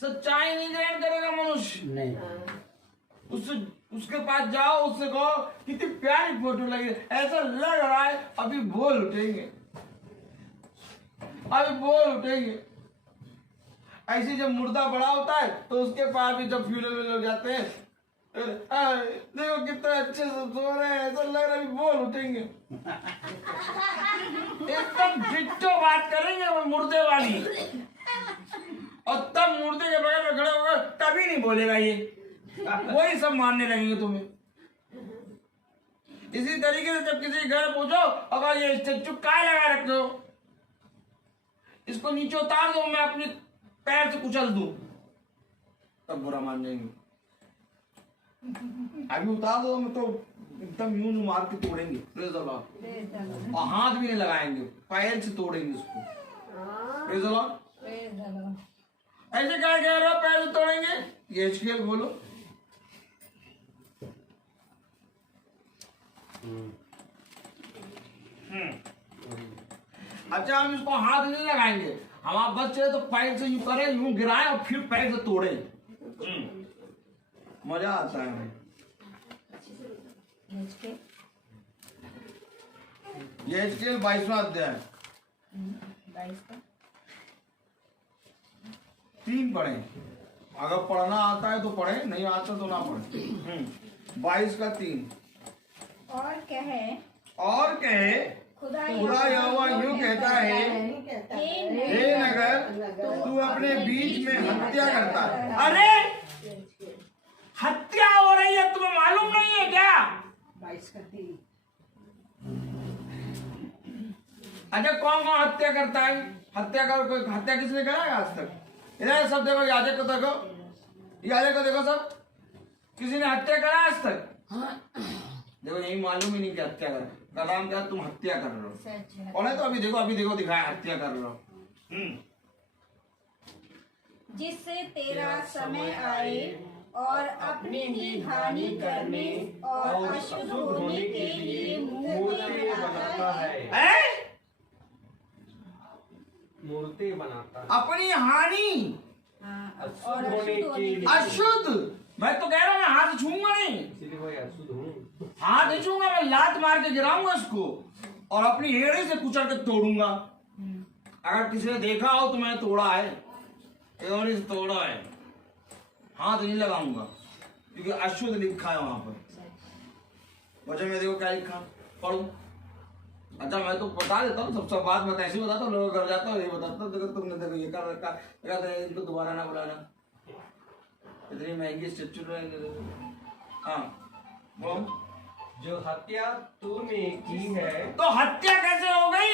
सच्चाई नहीं ग्रहण करेगा मनुष्य। नहीं, उसके पास जाओ, उससे कहो कितनी प्यारी फोटो लगी, ऐसा लग रहा है अभी बोल उठेंगे, अभी बोल उठेंगे। ऐसे जब मुर्दा बड़ा होता है तो उसके पास भी जब फ्यूनल में लोग जाते हैं, देखो कितने अच्छे से सो रहे हैं, ऐसा लग रहा है अभी बोल उठेंगे। एकदम डिट्टो बात करेंगे वो मुर्दे वाली, और तब मुर्दे के बगल में खड़े होकर तभी नहीं बोलेगा ये, वही सब मानने लगेंगे तुम्हें। इसी तरीके से जब किसी घर पूछो, अगर ये स्टैचू काय लगा रखते हो, इसको नीचे उतार दो, मैं अपने पैर से कुचल दूं, तब बुरा मान जाएंगे। अभी उतार दो मैं तो एकदम यूं मार के तोड़ेंगे, प्रेज़ द लॉर्ड, और हाथ भी नहीं लगाएंगे, पैर से तोड़ेंगे उसको, प्रेज़ द लॉर्ड। ऐसे क्या कह रहे हो पैर से तोड़ेंगे? ये एचकेएल बोलो। अच्छा हम इसको हाथ नहीं लगाएंगे, हम आप बस चले तो पैर से यूं करें, यूं गिराएं और फिर पैर से तोड़े, मजा आता है। ये एचकेएल 22वां अध्याय 3 पढ़े, अगर पढ़ना आता है तो पढ़े, नहीं आता तो ना पढ़े। 22 का 3। और कहे खुदा यहोवा यूं कहता है, हे नगर तू अपने बीच में हत्या करता है। अरे हत्या हो रही है, तुम्हें मालूम नहीं है क्या? अच्छा कौन कौन हत्या करता है? हत्या किसने करा है आज तक? इधर सब देखो, याजक को देखो, याजक को देखो, सब किसी ने हत्या करा आज तक? देखो यही मालूम ही नहीं कि हत्या कर, कलाम क्या तुम हत्या कर रहे हो, और नहीं तो अभी देखो दिखाया हत्या कर रहे हो। जिससे तेरा समय आए और अपनी ही हानि करने और अशुद्ध होने के लिए मूर्ति बनाता है। मूर्ति बनाता है अपनी हानि और अशुद्ध होने के अशुद्ध, मैं तो कह रहा हूँ मैं हाथ छूंगा नहीं, इसलिए वही अशुद्ध हूँ। हाथ नहीं छूंगा, मैं लात मार के गिराऊंगा इसको और अपनी एड़ी से कुचल के तोड़ूंगा। अगर किसी ने देखा हो तो मैं तोड़ा है, एड़ी से तोड़ा है, हाथ नहीं लगाऊंगा, क्योंकि अशुद्ध लिखा है वहां पर। वजह में देखो क्या लिखा, पढ़ू। अच्छा मैं तो बता देता हूँ, सब बात मैं ऐसे बताता हूँ, लोगों घर जाता हूँ यही बताता हूँ, देखो तुमने देखो ये कर रखा, इनको दोबारा ना बुलाना, इतनी महंगी स्टैचू रहेंगे। हाँ बोलो। जो हत्या तूने की है, तो हत्या कैसे हो गई?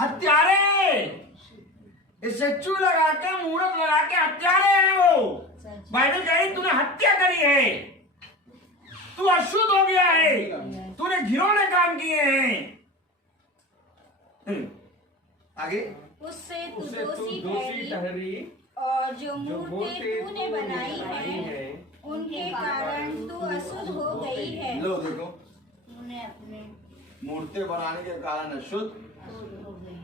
हत्यारे स्टैचू लगा के, मूर्त लगा के हत्यारे हैं वो। बाइबल कह रही तूने हत्या करी है, तू अशुद्ध हो गया है, तूने घिनौने काम किए हैं। आगे उससे तू उसे तू दोषी दोषी ठहरी और और जो मूर्तें तूने बनाई है उनके कारण तू अशुद्ध हो गई है। लो देखो, उन्हें अपने मूर्तें बनाने के कारण अशुद्ध,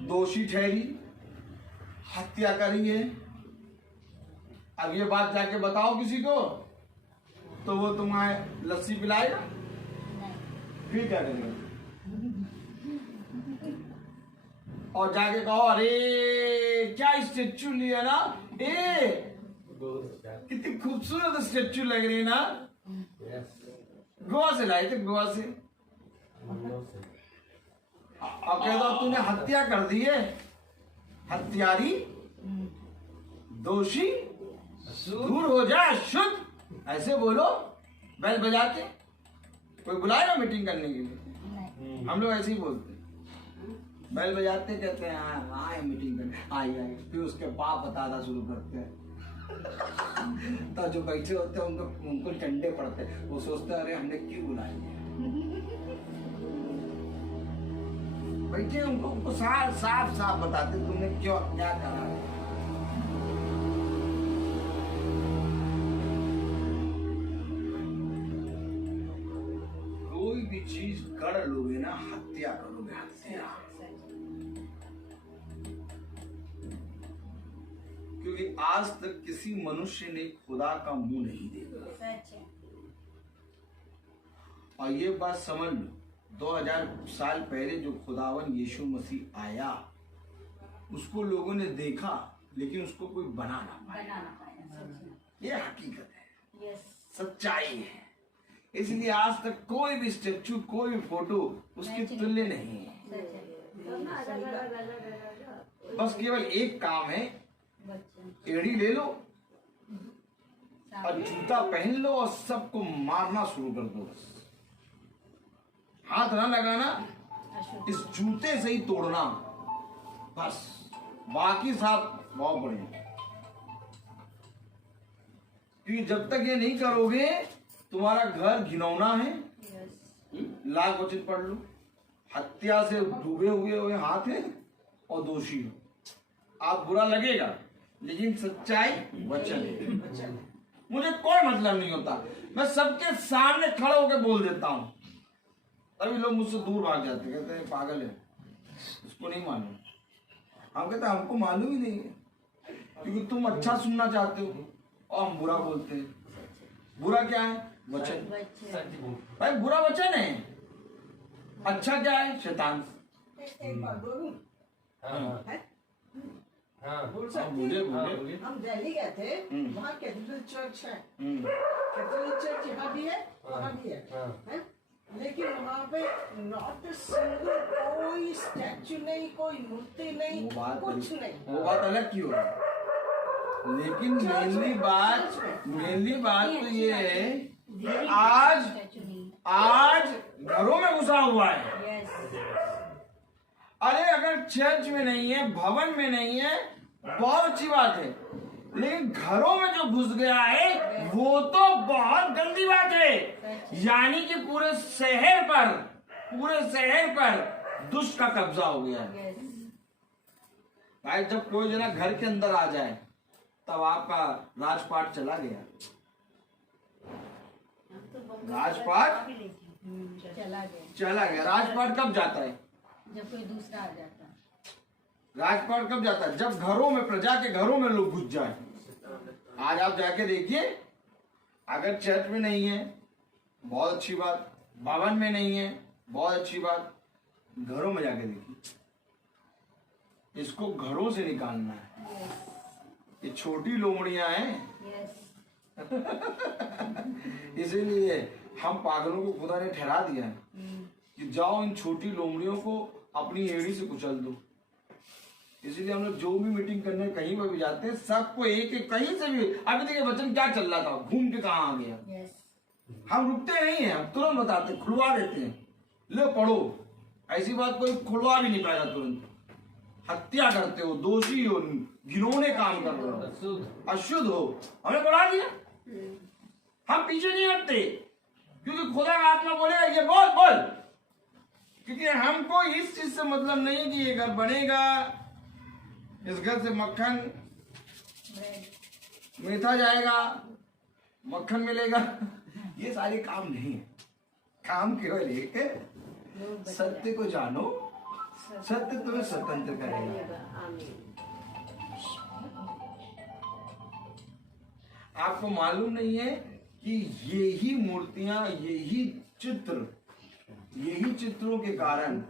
दोषी ठहरी, हत्या करी है। अब ये बात जाके बताओ किसी को तो वो तुम्हें लस्सी पिलाएगा, फिर क्या करेगा? और जाके कहो अरे क्या स्टेचू लिया ना, कितनी खूबसूरत स्टेचू लग रही है ना, गोवा से लाए थे, गोवा से। अब कह दो तूने हत्या कर दी है, हत्यारी, दोषी, दूर हो जा, शुद्ध, ऐसे बोलो बेल बजा के। कोई बुलाएगा मीटिंग करने के लिए? हम लोग ऐसे ही बोलते हैं, बेल बजाते कहते हैं हाँ आए मीटिंग करने, आइए, फिर उसके बाप बताना शुरू करते हैं। तो जो बैठे होते हैं उनको डंडे पड़ते हैं, वो सोचते हैं अरे हमने क्यों बुलाया। बैठे उनको साफ बताते तुमने क्यों क्या करा। कोई भी चीज कर लोगे ना, हत्या करोगे, हत्या। क्योंकि आज तक किसी मनुष्य ने खुदा का मुंह नहीं देखा। और ये बात समझ लो, 2000 साल पहले जो खुदावन यीशु मसीह आया, उसको लोगों ने देखा लेकिन उसको कोई बना ना पाया। ये हकीकत है, सच्चाई है। इसलिए आज तक कोई भी स्टेचू, कोई भी फोटो उसके तुल्य नहीं है। बस केवल एक काम है, एड़ी ले लो और जूता पहन लो और सबको मारना शुरू कर दो। बस हाथ ना लगाना, इस जूते से ही तोड़ना, बस बाकी सब बहुत बढ़िया। क्योंकि जब तक ये नहीं करोगे तुम्हारा घर घिनौना है। लाख वचन पढ़ लो, हत्या से डूबे हुए हाथ है और दोषी हो। आप बुरा लगेगा लेकिन सच्चाई वचन है। मुझे कोई मतलब नहीं होता, मैं सबके सामने खड़े होकर बोल देता हूं। तभी लोग मुझसे दूर भाग जाते, कहते हैं पागल है, उसको नहीं मालूम। हम कहते हैं हमको मालूम ही नहीं है, क्योंकि तुम अच्छा सुनना चाहते हो और हम बुरा बोलते हैं। बुरा क्या है? वचन। भाई बुरा वचन है, अच्छा क्या है? शैतान। बोले हम दिल्ली गए थे, वहाँ कैथेड्रल चर्च है। कैथेड्रल चर्च यहाँ भी है, वहाँ भी है। लेकिन वहाँ पे नॉट सिंगल कोई स्टैचू नहीं, कोई मूर्ति नहीं, कुछ नहीं। वो बात अलग क्यों है, लेकिन मेनली बात तो ये है कि आज घरों में घुसा हुआ है। अरे अगर चर्च में नहीं है, भवन में नहीं है, बहुत अच्छी बात है, लेकिन घरों में जो घुस गया है वो तो बहुत गंदी बात है। यानी कि पूरे शहर पर दुष्ट का कब्जा हो गया है। भाई जब कोई जना घर के अंदर आ जाए तब आपका राजपाट चला गया। राजपाट चला गया। राजपाट कब जाता है? जब कोई दूसरा आ जाता है। राजपाट कब जाता है? जब घरों में, प्रजा के घरों में लोग घुस जाए। आज आप जाके देखिए, अगर चर्च में नहीं है बहुत अच्छी बात, भवन में नहीं है बहुत अच्छी बात, घरों में जाके देखिए। इसको घरों से निकालना है। ये छोटी लोमड़ियां हैं। इसीलिए हम पागलों को खुदा ने ठहरा दिया है कि जाओ इन छोटी लोमड़ियों को अपनी एड़ी से कुचल दो। इसीलिए हम लोग जो भी मीटिंग करने कहीं पर भी जाते हैं, सबको एक कहीं से भी, अभी देखिए वचन क्या चल रहा था, घूम के कहाँ आ गया। हम रुकते नहीं हैं, हम तुरंत बताते, खुलवा देते हैं, ले पढ़ो। ऐसी बात कोई खुलवा भी नहीं पाएगा तुरंत। हत्या करते हो, दोषी हो, घिनौने काम कर रहे हो, अशुद्ध हो, हमें पढ़ा दिया। हम पीछे नहीं हटते, क्योंकि खुदा का आत्मा बोलेगा ये बोल, क्योंकि हमको इस चीज से मतलब नहीं कि ये घर बनेगा, इस घर से मक्खन मेथा जाएगा, मक्खन मिलेगा, ये सारे काम नहीं है। काम केवल एक है, सत्य को जानो, सत्य तुम्हें स्वतंत्र करेगा। आपको मालूम नहीं है कि यही मूर्तियां, यही चित्रों के कारण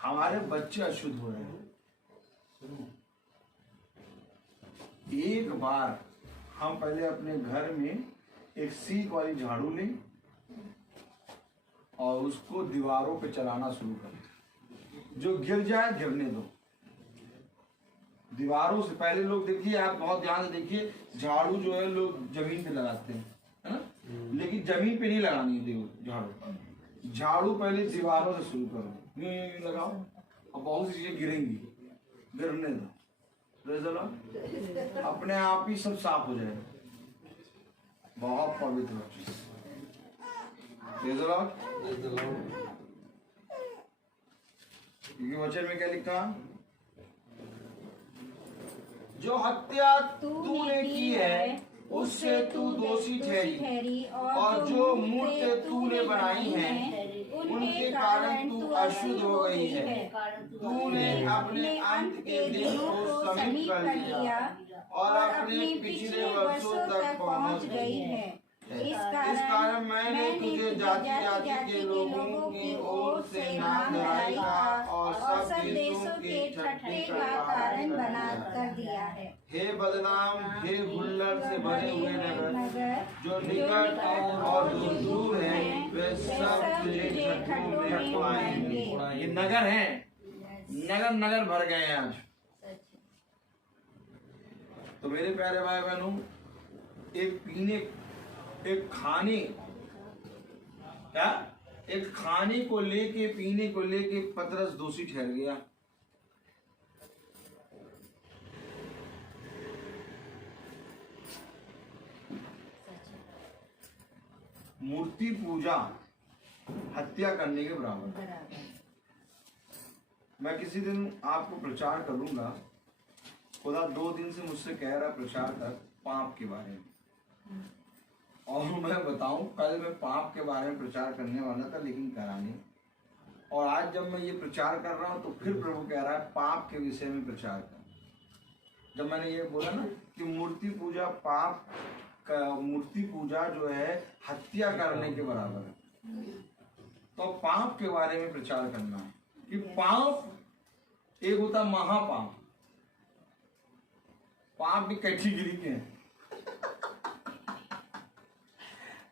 हमारे बच्चे अशुद्ध हो रहे हैं। एक बार हम पहले अपने घर में एक सीख वाली झाड़ू लें और उसको दीवारों पे चलाना शुरू करें। जो गिर जाए गिरने दो। दीवारों से पहले लोग, देखिए आप बहुत ध्यान से देखिए, झाड़ू जो है लोग जमीन पे लगाते हैं, है ना? लेकिन जमीन पे नहीं लगानी है झाड़ू। झाड़ू पहले दीवारों से शुरू करो, लगाओ और बहुत सी चीजें गिरेंगी, गिरने दो। अपने आप ही सब साफ हो जाएगा। बहुत पवित्र चीज। वचन में क्या लिखा? जो हत्या तूने की है उससे तू दोषी ठहरी, और जो मूर्ति तूने बनाई हैं उनके कारण तू अशुद्ध हो गई है। तूने अपने अंत के दिन को समीप कर लिया और अपने पिछले वर्षों तक पहुंच गई है। इस कारण मैंने तुझे जाति जाति के लोगों की ओर से नामधराई का और सब देशों के ठट्ठे का कारण बना कर दिया है। हे बदनाम, हे हुल्लड़ से भरे हुए नगर, जो निकट और दूर हैं, वे सब तुझे ठट्ठों में पाएंगे। ये नगर हैं, नगर नगर भर गए हैं आज। तो मेरे प्यारे भाई बहनों, एक खाने को लेके, पीने को लेके पतरस दोषी ठहर गया। मूर्ति पूजा हत्या करने के बराबर। मैं किसी दिन आपको प्रचार करूंगा। खुदा 2 दिन से मुझसे कह रहा प्रचार कर पाप के बारे में, और मैं बताऊं, कल मैं पाप के बारे में प्रचार करने वाला था लेकिन करा नहीं। और आज जब मैं ये प्रचार कर रहा हूं तो फिर प्रभु कह रहा है पाप के विषय में प्रचार कर। जब मैंने ये बोला ना कि मूर्ति पूजा पाप का, मूर्ति पूजा जो है हत्या करने के बराबर है, तो पाप के बारे में प्रचार करना है कि पाप एक होता महापाप। पाप भी कैटेगरी के हैं,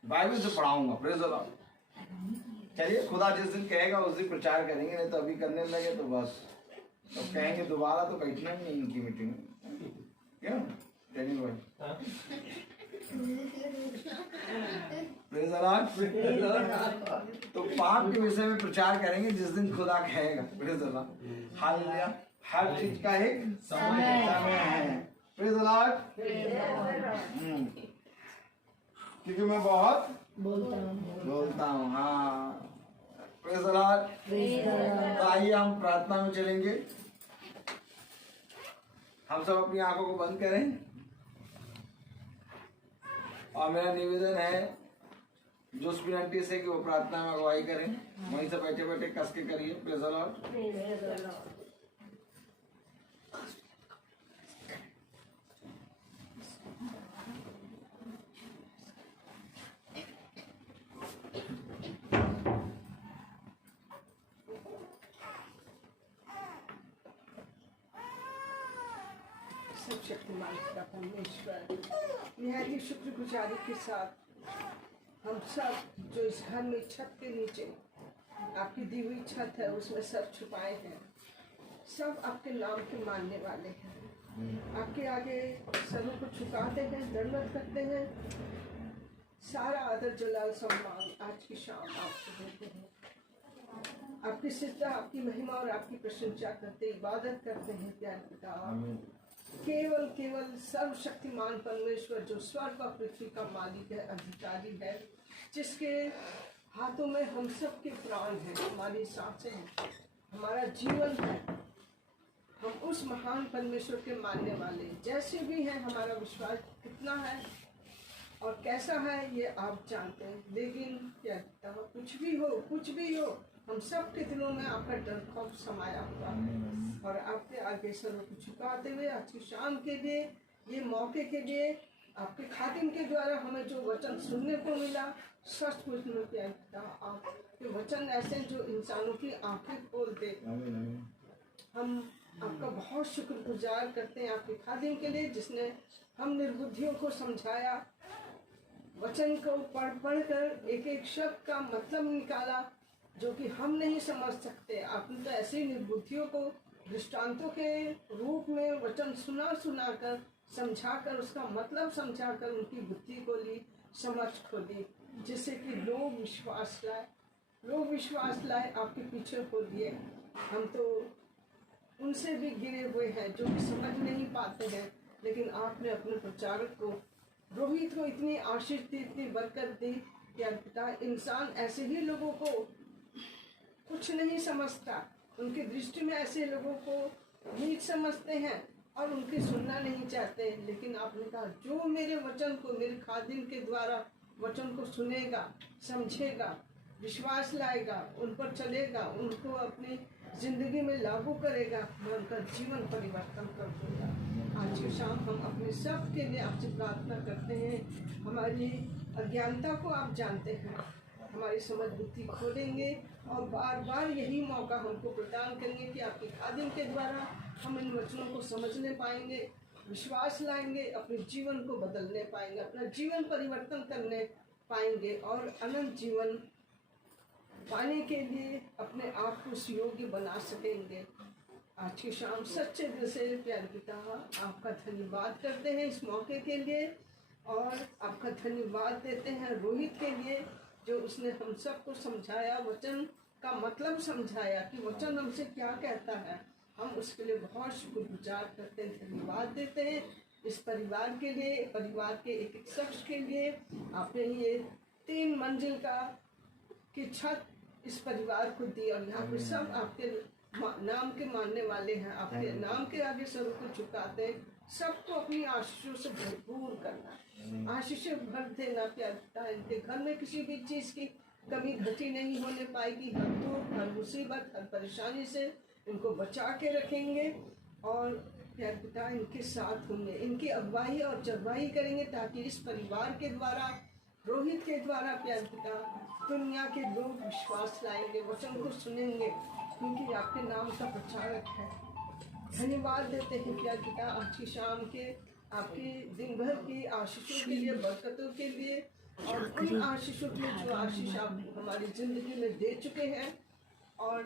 बाइबल से पढ़ाऊंगा। Praise the Lord. चलिए, खुदा जिस दिन कहेगा उस दिन प्रचार करेंगे, नहीं तो अभी करने लगे तो बस तो कहेंगे दोबारा तो बैठना ही नहीं इनकी मीटिंग में। क्यों? Praise the Lord. तो पाप के विषय में प्रचार करेंगे जिस दिन खुदा कहेगा। Praise the Lord. हालेलुया। हर चीज का एक समय है। Praise the Lord. क्योंकि मैं बहुत बोलता हूँ। हाँ, प्रेज़ द लॉर्ड। तो आइए हम प्रार्थना में चलेंगे। हम सब अपनी आंखों को बंद करें और मेरा निवेदन है जो आंटी से कि वो प्रार्थना में अगुवाई करें। वहीं से बैठे बैठे कस के करिए। Praise the Lord. सब शक्तिमान का परमेश्वर, निहायत शुक्रगुजारी के साथ हम सब जो इस घर में छत के नीचे आपकी दी हुई छत है उसमें सब छुपाए हैं, सब आपके नाम के मानने वाले हैं। आपके आगे सरों को झुकाते हैं, दंडवत करते हैं। सारा आदर जलाल सम्मान आज की शाम आपको देते हैं। आपकी सिद्धा, आपकी महिमा और आपकी प्रशंसा करते, इबादत करते हैं प्यारे पिता। केवल सर्वशक्तिमान परमेश्वर जो स्वर्ग और पृथ्वी का मालिक है, अधिकारी है, जिसके हाथों में हम सब के प्राण हैं, हमारी सांसें हैं, हमारा जीवन है। हम उस महान परमेश्वर के मानने वाले जैसे भी हैं, हमारा विश्वास कितना है और कैसा है ये आप जानते हैं। लेकिन क्या कुछ भी हो हम सब के दिलों में आपका डर खौफ समाया हुआ है। और आपके आगे सरों को झुकाते हुए आज की शाम के लिए, ये मौके के लिए, आपके खादिम के द्वारा हमें जो वचन सुनने को मिला, सचमुच में प्यारे पिता आपके वचन ऐसे जो इंसानों की आंखें खोल दे। हम आपका बहुत शुक्रगुजार करते हैं आपके खादिम के लिए, जिसने हम निर्बुद्धियों को समझाया, वचन को पढ़ कर एक एक शब्द का मतलब निकाला जो कि हम नहीं समझ सकते। आपने तो ऐसे निर्बुद्धियों को दृष्टांतों के रूप में वचन सुना कर समझाकर उसका मतलब समझाकर उनकी बुद्धि को ली, समझ को दी, जिससे कि लोग विश्वास लाए आपके पीछे हो दिए। हम तो उनसे भी गिरे हुए हैं जो कि समझ नहीं पाते हैं, लेकिन आपने अपने प्रचारक को, रोहित को इतनी आशीष दी, इतनी बरकत दी कि पिता इंसान ऐसे ही लोगों को कुछ नहीं समझता, उनकी दृष्टि में ऐसे लोगों को नीच समझते हैं और उनकी सुनना नहीं चाहते। लेकिन आपने कहा जो मेरे वचन को, मेरे खादिम के द्वारा वचन को सुनेगा, समझेगा, विश्वास लाएगा, उन पर चलेगा, उनको अपनी जिंदगी में लागू करेगा, मैं उनका जीवन परिवर्तन कर दूंगा। आज की शाम हम अपने सब के लिए आपसे प्रार्थना करते हैं। हमारी अज्ञानता को आप जानते हैं, हमारी समझ बुद्धि खोलेंगे और बार बार यही मौका हमको प्रदान करेंगे कि आपके खादिम के द्वारा हम इन वचनों को समझने पाएंगे, विश्वास लाएंगे, अपने जीवन को बदलने पाएंगे, अपना जीवन परिवर्तन करने पाएंगे और अनंत जीवन पाने के लिए अपने आप को उस योग्य बना सकेंगे। आज की शाम सच्चे दिल से प्यारे पिता आपका धन्यवाद करते हैं इस मौके के लिए, और आपका धन्यवाद देते हैं रोहित के लिए जो उसने हम सबको समझाया, वचन का मतलब समझाया कि वचन हमसे क्या कहता है। हम उसके लिए बहुत शुक्रगुजार करते हैं, धन्यवाद देते हैं इस परिवार के लिए, परिवार के एक एक शख्स के लिए। आपने ये 3 मंजिल की छत इस परिवार को दी और यहाँ पे सब आपके नाम के मानने वाले हैं, आपके नाम के आगे सर को झुकाते हैं। सबको अपनी आशीषों से भरपूर करना, आशीषें भर देना प्यारा। इनके घर में किसी भी चीज़ की कमी घटी नहीं होने पाएगी। हर दुख, हर मुसीबत, हर परेशानी से इनको बचा के रखेंगे और प्यारे पिता इनके साथ होंगे, इनकी अगुवाई और चरवाही करेंगे, ताकि इस परिवार के द्वारा, रोहित के द्वारा प्यारे पिता दुनिया के लोग विश्वास लाएंगे, वचन को सुनेंगे, क्योंकि आपके नाम का प्रचारक है। धन्यवाद देते हैं प्यारे पिता आज की शाम के आपकी दिन भर की आशीषों के लिए, बरकतों के लिए, और उन आशीषों के लिए जो आशीष आप हमारी ज़िंदगी में दे चुके हैं और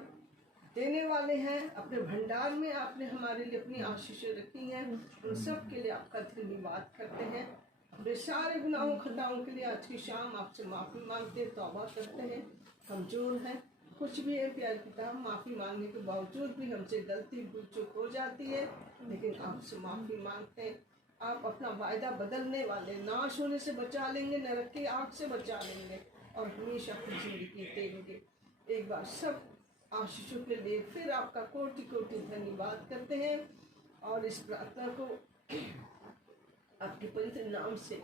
देने वाले हैं। अपने भंडार में आपने हमारे लिए अपनी आशीषें रखी हैं, उन सब के लिए आपका धन्यवाद करते हैं। अपने सारे गुनाहों खताओं के लिए आज की शाम आपसे माफ़ी मांगते हैं, तौबा करते हैं। कमज़ोर हैं, कुछ भी है प्यारे पिता, माफ़ी मांगने के बावजूद भी हमसे गलती भूल चूक हो जाती है, लेकिन आपसे माफ़ी मांगते हैं। आप अपना वायदा बदलने वाले, नाश होने से बचा लेंगे, नरक की आग से बचा लेंगे और हमेशा की जिंदगी देंगे। एक बार सब आशीषों के लिए फिर आपका कोटि कोटि धन्यवाद करते हैं और इस प्रार्थना को आपके पवित्र नाम से,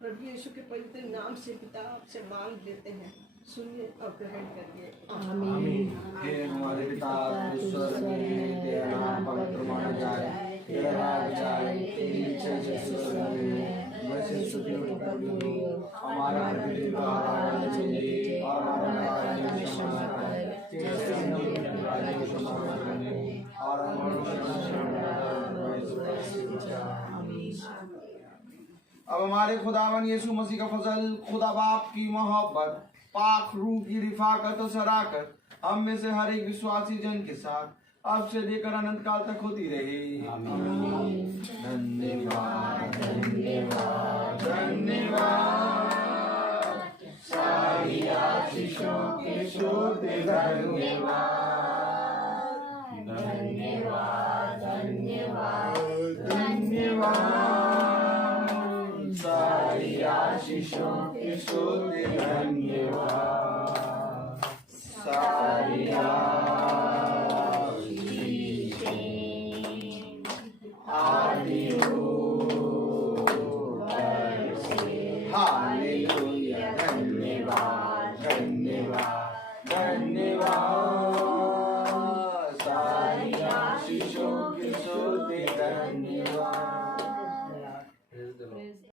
प्रभु यीशु के पवित्र नाम से पिता आपसे मांग लेते हैं। सुनिए और ग्रहण करिए। आमीन। हे हमारे पिता जो स्वर्ग में है, तेरा नाम पवित्र माना जाए, तेरा राज्य आए, तेरी इच्छा जैसे स्वर्ग में है वैसे पृथ्वी पर भी हो। हमारा प्रतिदिन का आहार आज हमें दे और हमारा अपराध हमें क्षमा कर, जैसे हम अपने अपराधियों को क्षमा करते हैं, और हमारे अब हमारे खुदावन यीशु मसीह का फजल, खुदा बाप की मोहब्बत, पाक रूह की रिफाकत और शराकत हम में से हर एक विश्वासी जन के साथ अब से लेकर अनंत काल तक होती रहे। धन्यवाद धन्यवाद धन्यवाद, सारी आशीषों के श्रोते धन्यवाद धन्यवाद धन्यवाद धन्यवाद, सारी आशीषों के श्रोते धन्यवाद, सारी आशीषें शिवाय।